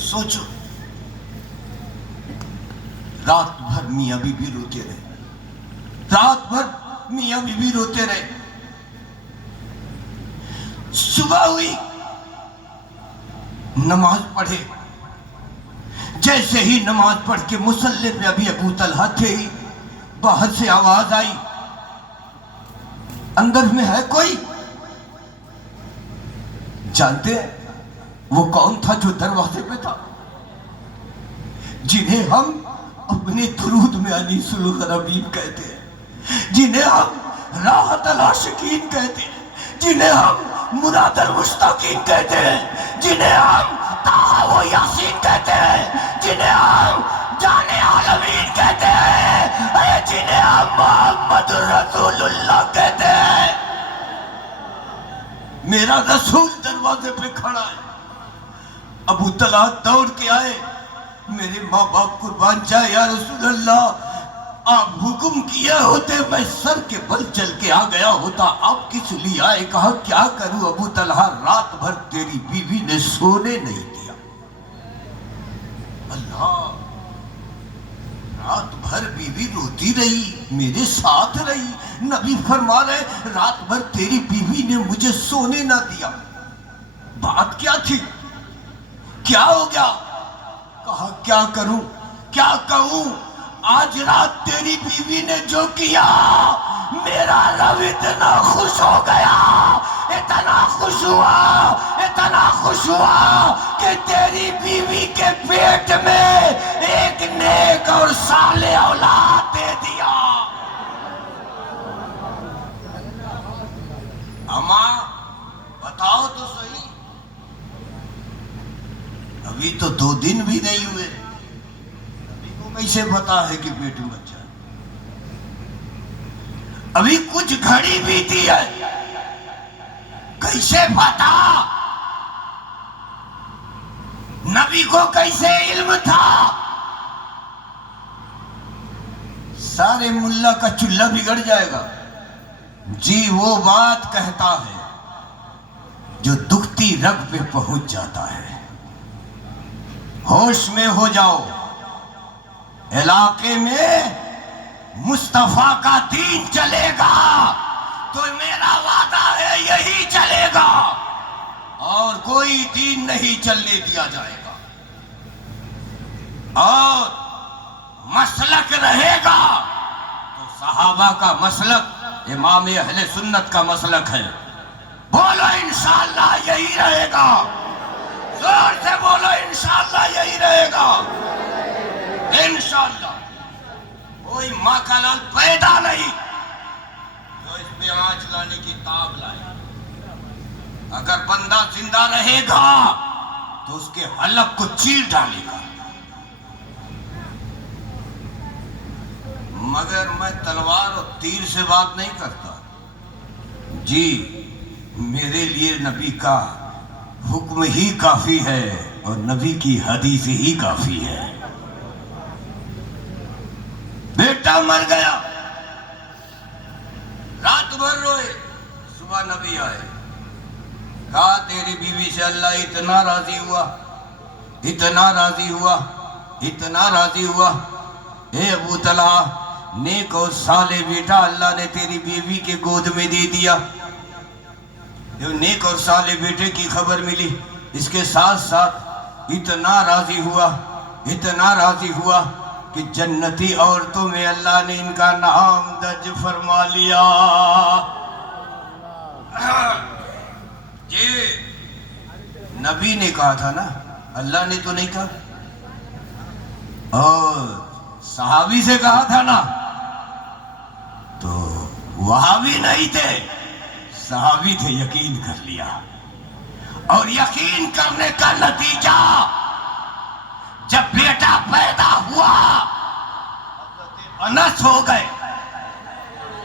سوچو رات بھر میاں بیوی روتے رہے، رات بھر میاں بیوی روتے رہے، صبح ہوئی نماز پڑھے، جیسے ہی نماز پڑھ کے مصلی پہ ابھی ابو طلحہ تھے ہی باہر سے آواز آئی، اندر میں ہے کوئی؟ جانتے ہیں وہ کون تھا جو دروازے پہ تھا؟ جنہیں ہم اپنے درود میں انیس الغرابین کہتے ہیں، جنہیں ہم راحت العاشقین کہتے ہیں، جنہیں ہم مراد المشتاقین کہتے ہیں، جنہیں ہم طه و یاسین کہتے ہیں، جنہیں ہم جان عالمین کہتے ہیں، جنہیں ہم محمد رسول اللہ کہتے ہیں۔ میرا رسول دروازے پہ کھڑا ہے۔ ابو طلحہ دوڑ کے آئے، میرے ماں باپ قربان جائے یا رسول اللہ، آپ حکم کیے ہوتے میں سر کے بل چل کے آ گیا ہوتا، آپ کس لیے آئے؟ کہا کیا کروں ابو طلحہ، رات بھر تیری بیوی نے سونے نہیں دیا۔ اللہ، رات بھر بیوی روتی رہی، میرے ساتھ رہی، نبی فرما رہے رات بھر تیری بیوی نے مجھے سونے نہ دیا، بات کیا تھی؟ کیا ہو گیا؟ کہا کیا کروں، کیا کہوں، آج رات تیری بیوی نے جو کیا میرا رب اتنا خوش ہو گیا، اتنا خوش ہوا، اتنا خوش ہوا کہ تیری بیوی کے پیٹ میں ایک نیک اور صالح اولاد دے دیا۔ اماں بتاؤ تو صحیح، ابھی تو 2 دن بھی نہیں ہوئے، ابھی کو کیسے پتا ہے کہ پیٹ میں بچہ ہے؟ ابھی کچھ گھڑی بیتی ہے، کیسے پتا؟ نبی کو کیسے علم تھا؟ سارے ملا کا چولہا بگڑ جائے گا جی وہ بات کہتا ہے جو دکھتی رگ پہ پہنچ جاتا ہے۔ ہوش میں ہو جاؤ، علاقے میں مصطفیٰ کا دین چلے گا تو میرا وعدہ ہے یہی چلے گا، اور کوئی دین نہیں چلنے دیا جائے گا، اور مسلک رہے گا تو صحابہ کا مسلک، امام اہل سنت کا مسلک ہے۔ بولو انشاءاللہ یہی رہے گا، زور سے بولو انشاءاللہ یہی رہے گا، انشاءاللہ۔ کوئی ماں کا لال پیدا نہیں جو اس پہ آنچ لانے کی تاب لائے۔ اگر بندہ زندہ رہے گا تو اس کے حلق کو چیر ڈالے گا، مگر میں تلوار اور تیر سے بات نہیں کرتا جی، میرے لیے نبی کا حکم ہی کافی ہے اور نبی کی حدیث ہی کافی ہے۔ بیٹا مر گیا، رات بھر روئے، صبح نبی آئے، کہا تیری بیوی سے اللہ اتنا راضی ہوا، اتنا راضی ہوا، اتنا راضی ہوا، اے ابو طلحہ نیک اور صالح بیٹا اللہ نے تیری بیوی کے گود میں دے دیا۔ جو نیک اور صالح بیٹے کی خبر ملی، اس کے ساتھ ساتھ اتنا راضی ہوا، اتنا راضی ہوا کہ جنتی عورتوں میں اللہ نے ان کا نام درج فرما لیا۔ جی نبی نے کہا تھا نا، اللہ نے تو نہیں کہا، اور صحابی سے کہا تھا نا، تو وہاں بھی نہیں تھے، صحابی تھے، یقین کر لیا، اور یقین کرنے کا نتیجہ جب بیٹا پیدا ہوا انس ہو گئے،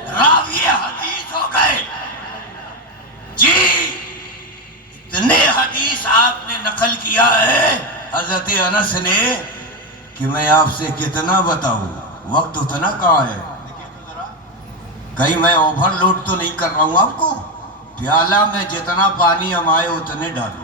راوی حدیث ہو گئے جی، اتنے حدیث آپ نے نقل کیا ہے حضرت انس نے کہ میں آپ سے کتنا بتاؤں، وقت اتنا کہاں ہے، کہیں میں اوور لوڈ تو نہیں کر رہا ہوں آپ کو، پیالہ میں جتنا پانی ہم آئے اتنے ڈالو،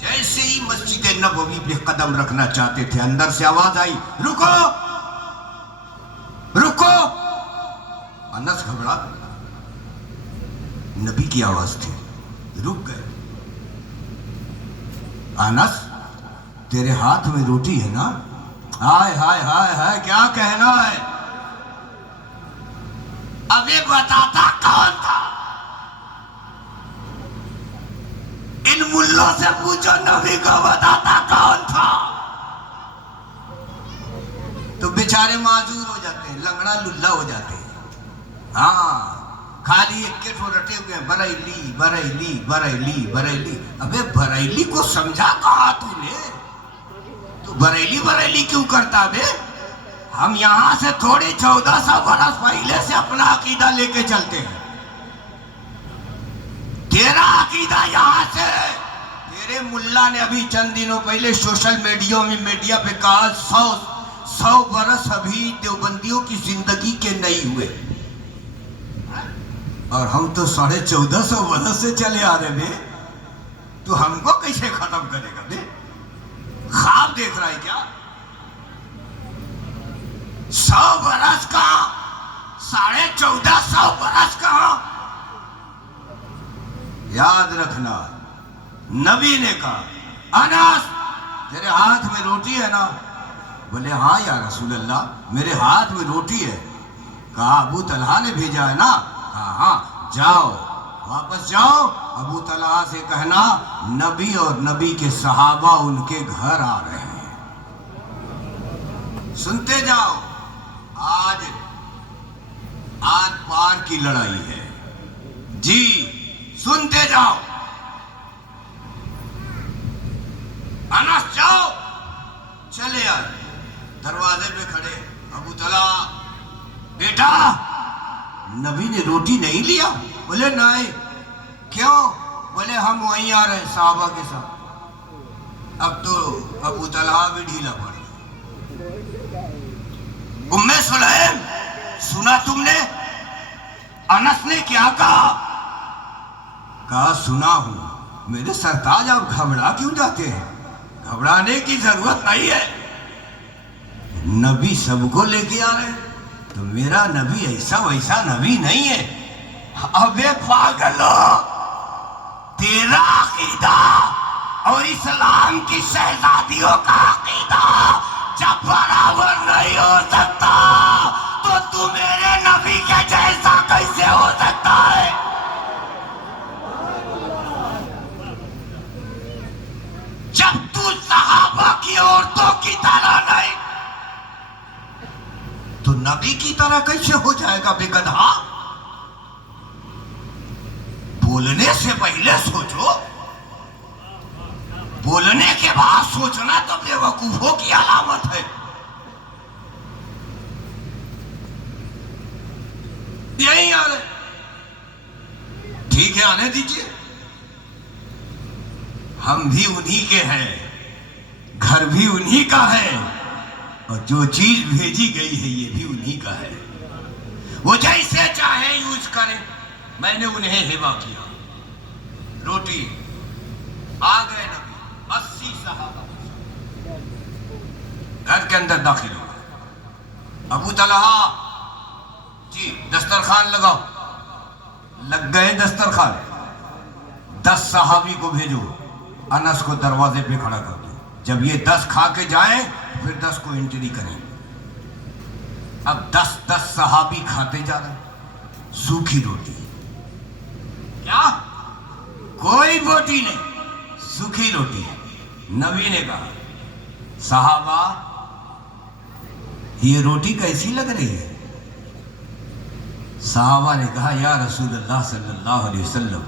جیسے ہی مسجد نبوی پہ قدم رکھنا چاہتے تھے اندر سے آواز آئی رکو رکو. انس گھبرا گیا. نبی کی آواز تھی. رک گئے. انس تیرے ہاتھ میں روٹی ہے نا؟ ہائے ہائے ہائے ہائے کیا کہنا ہے. ابھی بتاتا کون تھا؟ ان ملوں سے پوچھو نبی کو بتاتا کون تھا. تو بیچارے معذور ہو جاتے ہیں, لنگڑا للہ ہو جاتے ہیں. ہاں خالی ایک کے ٹھو رٹے ہوئے ہیں بریلی بریلی بریلی بریلی. ابے بریلی کو سمجھا کہا تو نے؟ تو بریلی بریلی کیوں کرتا بے؟ ہم یہاں سے تھوڑی 1400 برس پہلے سے اپنا عقیدہ لے کے چلتے ہیں. تیرا عقیدہ یہاں سے. تیرے ملا نے ابھی چند دنوں پہلے سوشل میڈیا پہ کہا 100 برس ابھی دیوبندیوں کی زندگی کے نہیں ہوئے, اور ہم تو 1450 برس سے چلے آ رہے بے. تو ہم کو کیسے ختم کرے گا بے؟ خواب دیکھ رہا ہے کیا؟ 100 برس کہاں, 1450 برس کہاں. یاد رکھنا نبی نے کہا انس تیرے ہاتھ میں روٹی ہے نا؟ بولے ہاں یا رسول اللہ میرے ہاتھ میں روٹی ہے. کہا ابو طلحہ نے بھیجا ہے نا؟ کہا ہاں. جاؤ واپس جاؤ, ابو طلحہ سے کہنا نبی اور نبی کے صحابہ ان کے گھر آ رہے ہیں. سنتے جاؤ. آج آر پار کی لڑائی ہے جی, سنتے جاؤ. انس جاؤ. چلے آئے. دروازے پہ کھڑے ابو طلحہ بیٹا نبی نے روٹی نہیں لیا؟ بولے نہیں. کیوں؟ بولے ہم وہیں آ رہے ہیں صحابہ کے ساتھ. اب تو ابو طلحہ بھی ڈھیلا پڑ گیا. ام سلیم سنا تم نے انس نے کیا کہا؟ کہا سنا ہوں. میرے سرتاج آپ گھبرا کیوں جاتے ہیں؟ گھبرانے کی ضرورت نہیں ہے. نبی سب کو لے کے آ رہے ہیں. تو میرا نبی ایسا ویسا نبی نہیں ہے. ابے پاگلو, تیرا عقیدہ اور اسلام کی شہزادیوں کا عقیدہ جب برابر نہیں ہو سکتا تو میرے نبی کے جیسا کیسے ہو سکتا ہے؟ جب تو صحابہ کی عورتوں کی طرح نہیں تو نبی کی طرح کیسے ہو جائے گا بے گدھا؟ بولنے سے پہلے سوچو, بولنے کے بعد سوچنا تو بے وقوفوں کی علامت ہے. یہی آ رہے. ٹھیک ہے آنے دیجیے. ہم بھی انہی کے ہیں, گھر بھی انہی کا ہے, اور جو چیز بھیجی گئی ہے یہ بھی انہی کا ہے. وہ جیسے چاہے یوز کریں. میں نے انہیں ہبہ کیا. روٹی آ گئے نبی 80 صحابہ گھر کے اندر داخل ہو گئے. ابو طلحہ جی دسترخوان لگاؤ. لگ گئے دسترخوان. 10 صحابی کو بھیجو, انس کو دروازے پہ کھڑا کر دو. جب یہ 10 کھا کے جائیں پھر 10 کو انٹری کریں. اب 10 صحابی کھاتے جا رہے. سوکھی روٹی. کیا؟ کوئی بوٹی نہیں, سوکھی روٹی ہے. نبی نے کہا صحابہ یہ روٹی کیسی لگ رہی ہے؟ صحابہ نے کہا یا رسول اللہ صلی اللہ علیہ وسلم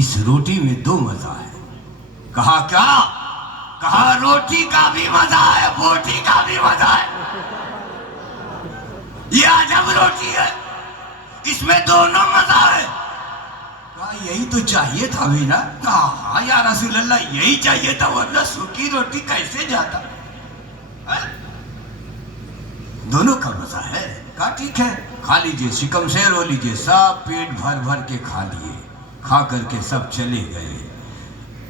اس روٹی میں 2 مزہ ہے. کہا کیا؟ کہا روٹی کا بھی مزہ ہے, بوٹی کا بھی مزہ ہے. یہ عجب روٹی ہے, اس میں دونوں مزہ ہے. کہا یہی تو چاہیے تھا بھی نا. کہا ہاں یا رسول اللہ یہی چاہیے تھا, ورنہ سوکھی روٹی کیسے جاتا. دونوں کا مزہ ہے. کہا ٹھیک ہے کھا لیجئے, شکم شیر ہو لیجئے. سب پیٹ بھر بھر کے کھا لیے. کھا کر کے سب چلے گئے.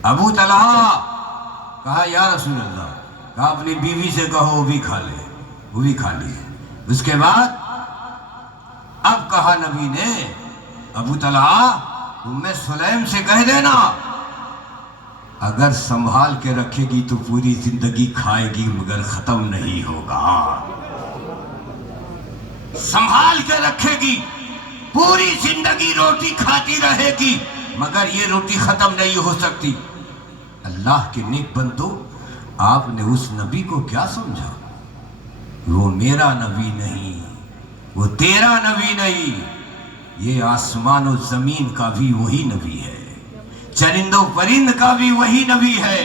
ابو طلحہ کہا یا رسول اللہ، کہا اپنی بیوی سے کہو وہ بھی کھا لے، وہ بھی کھا لیے۔ اس کے بعد اب کہا نبی نے ابو طلحہ ام سلیم سے کہہ دینا اگر سنبھال کے رکھے گی تو پوری زندگی کھائے گی مگر ختم نہیں ہوگا۔ سنبھال کے رکھے گی، پوری زندگی روٹی کھاتی رہے گی مگر یہ روٹی ختم نہیں ہو سکتی۔ اللہ کے نیک بندو، آپ نے اس نبی کو کیا سمجھا؟ وہ میرا نبی نہیں، وہ تیرا نبی نہیں، یہ آسمان و زمین کا بھی وہی نبی ہے، چرند و پرند کا بھی وہی نبی ہے،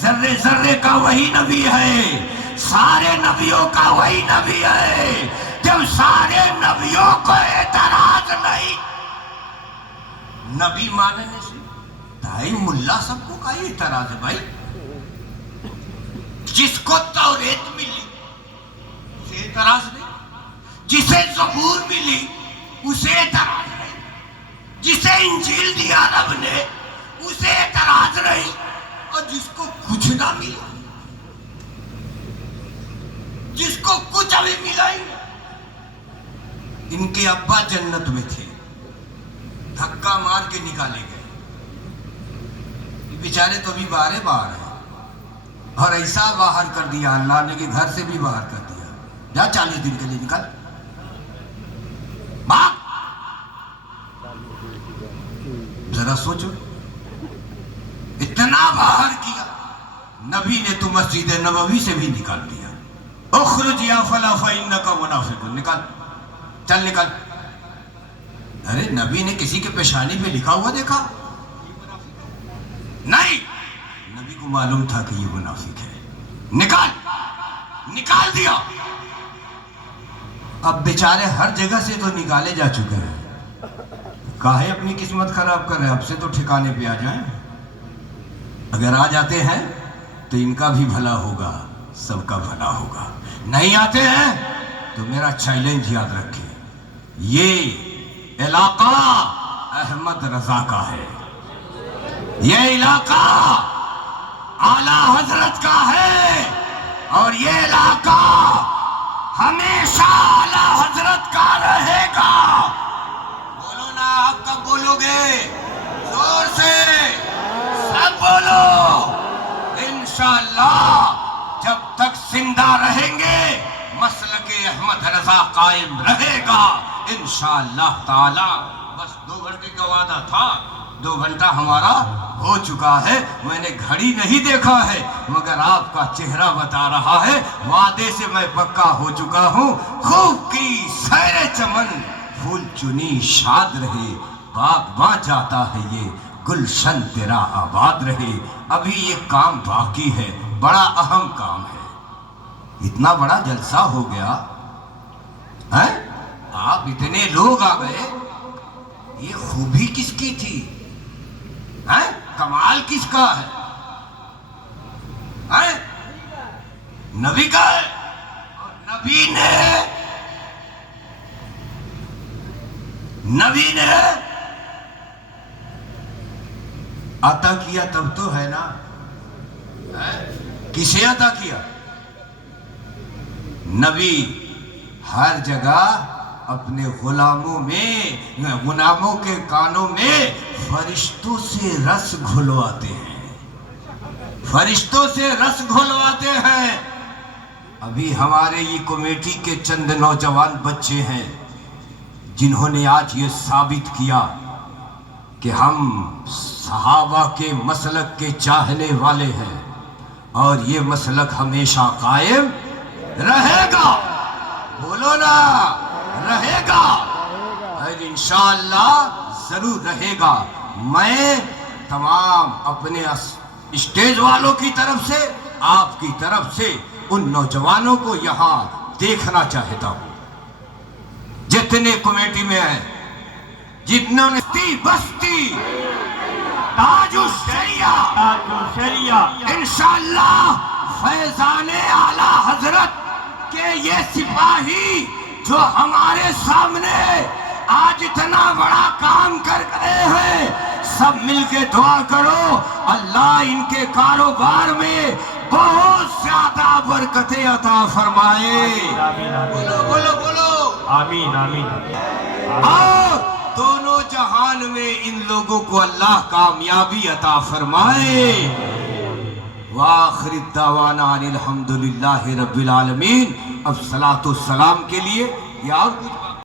ذرے ذرے کا وہی نبی ہے، سارے نبیوں کا وہی نبی ہے۔ جب سارے نبیوں کو اعتراض نہیں نبی ماننے سے، بھائی ملا سب کو کا اعتراض ہے بھائی؟ جس کو توریت ملی اسے اعتراض نہیں، جسے زبور ملی اسے اعتراض نہیں، جسے انجیل دیا رب نے اسے اعتراض نہیں، اور جس کو کچھ نہ ملا، جس کو کچھ ابھی ملا ہی نہیں۔ ان کے ابا جنت میں تھے، دھکا مار کے نکالے گئے، بیچارے تو بھی باہر ہیں، اور ایسا باہر کر دیا اللہ نے کہ گھر سے بھی باہر کر دیا، جا 40 دن کے لیے نکل باپ۔ ذرا سوچو، اتنا باہر کیا، نبی نے تو مسجد نبوی سے بھی نکال دیا، اخرج یا فلا فإنک منافق، نکل، چل نکل۔ ارے نبی نے کسی کے پیشانی پہ لکھا ہوا دیکھا؟ نہیں، نبی کو معلوم تھا کہ یہ منافق ہے، نکال دیا۔ اب بیچارے ہر جگہ سے تو نکالے جا چکے ہیں، کاہے اپنی قسمت خراب کر رہے ہیں؟ اب سے تو ٹھکانے پہ آ جائیں، اگر آ جاتے ہیں تو ان کا بھی بھلا ہوگا، سب کا بھلا ہوگا، نہیں آتے ہیں تو میرا چیلنج یاد رکھیں، یہ علاقہ احمد رضا کا ہے، یہ علاقہ اعلیٰ حضرت کا ہے، اور یہ علاقہ ہمیشہ اعلیٰ حضرت کا رہے گا۔ بولو نا، آپ کب بولو گے؟ زور سے سب بولو۔ انشاءاللہ جب تک زندہ رہیں گے مسلک احمد رضا قائم رہے گا انشاءاللہ تعالی۔ بس 2 گھنٹے کا وعدہ تھا، 2 گھنٹہ ہمارا ہو چکا ہے، میں نے گھڑی نہیں دیکھا ہے مگر آپ کا چہرہ بتا رہا ہے، وعدے سے میں پکا ہو چکا ہوں۔ خوب کی سیر چمن، پھول چنی شاد رہے، باغباں جاتا ہے یہ گلشن تیرا آباد رہے۔ ابھی یہ کام باقی ہے، بڑا اہم کام ہے۔ اتنا بڑا جلسہ ہو گیا ہے، آپ اتنے لوگ آ گئے، یہ خوبی کس کی تھی؟ کمال کس کا ہے؟ نبی کا ہے، اور نبی نے عطا کیا تب تو ہے نا، کسے عطا کیا؟ نبی ہر جگہ اپنے غلاموں کے کانوں میں فرشتوں سے رس گھلواتے ہیں، فرشتوں سے رس گھلواتے ہیں۔ ابھی ہمارے یہ کمیٹی کے چند نوجوان بچے ہیں جنہوں نے آج یہ ثابت کیا کہ ہم صحابہ کے مسلک کے چاہنے والے ہیں، اور یہ مسلک ہمیشہ قائم رہے گا۔ بولو نا، رہے گا، اور انشاءاللہ ضرور رہے گا۔ میں تمام اپنے اسٹیج والوں کی طرف سے، آپ کی طرف سے ان نوجوانوں کو یہاں دیکھنا چاہتا ہوں، جتنے کمیٹی میں ہیں، جتنوں نے بستی تاج الشریعہ انشاءاللہ فیضان اعلیٰ حضرت کہ یہ سپاہی جو ہمارے سامنے آج اتنا بڑا کام کر گئے ہیں، سب مل کے دعا کرو اللہ ان کے کاروبار میں بہت زیادہ برکتیں عطا فرمائے. بولو بولو بولو آمین آمین. اور دونوں جہان میں ان لوگوں کو اللہ کامیابی عطا فرمائے. وآخر الدعوانا ان الحمدللہ رب العالمین. اب صلاۃ والسلام کے لیے یا اور کچھ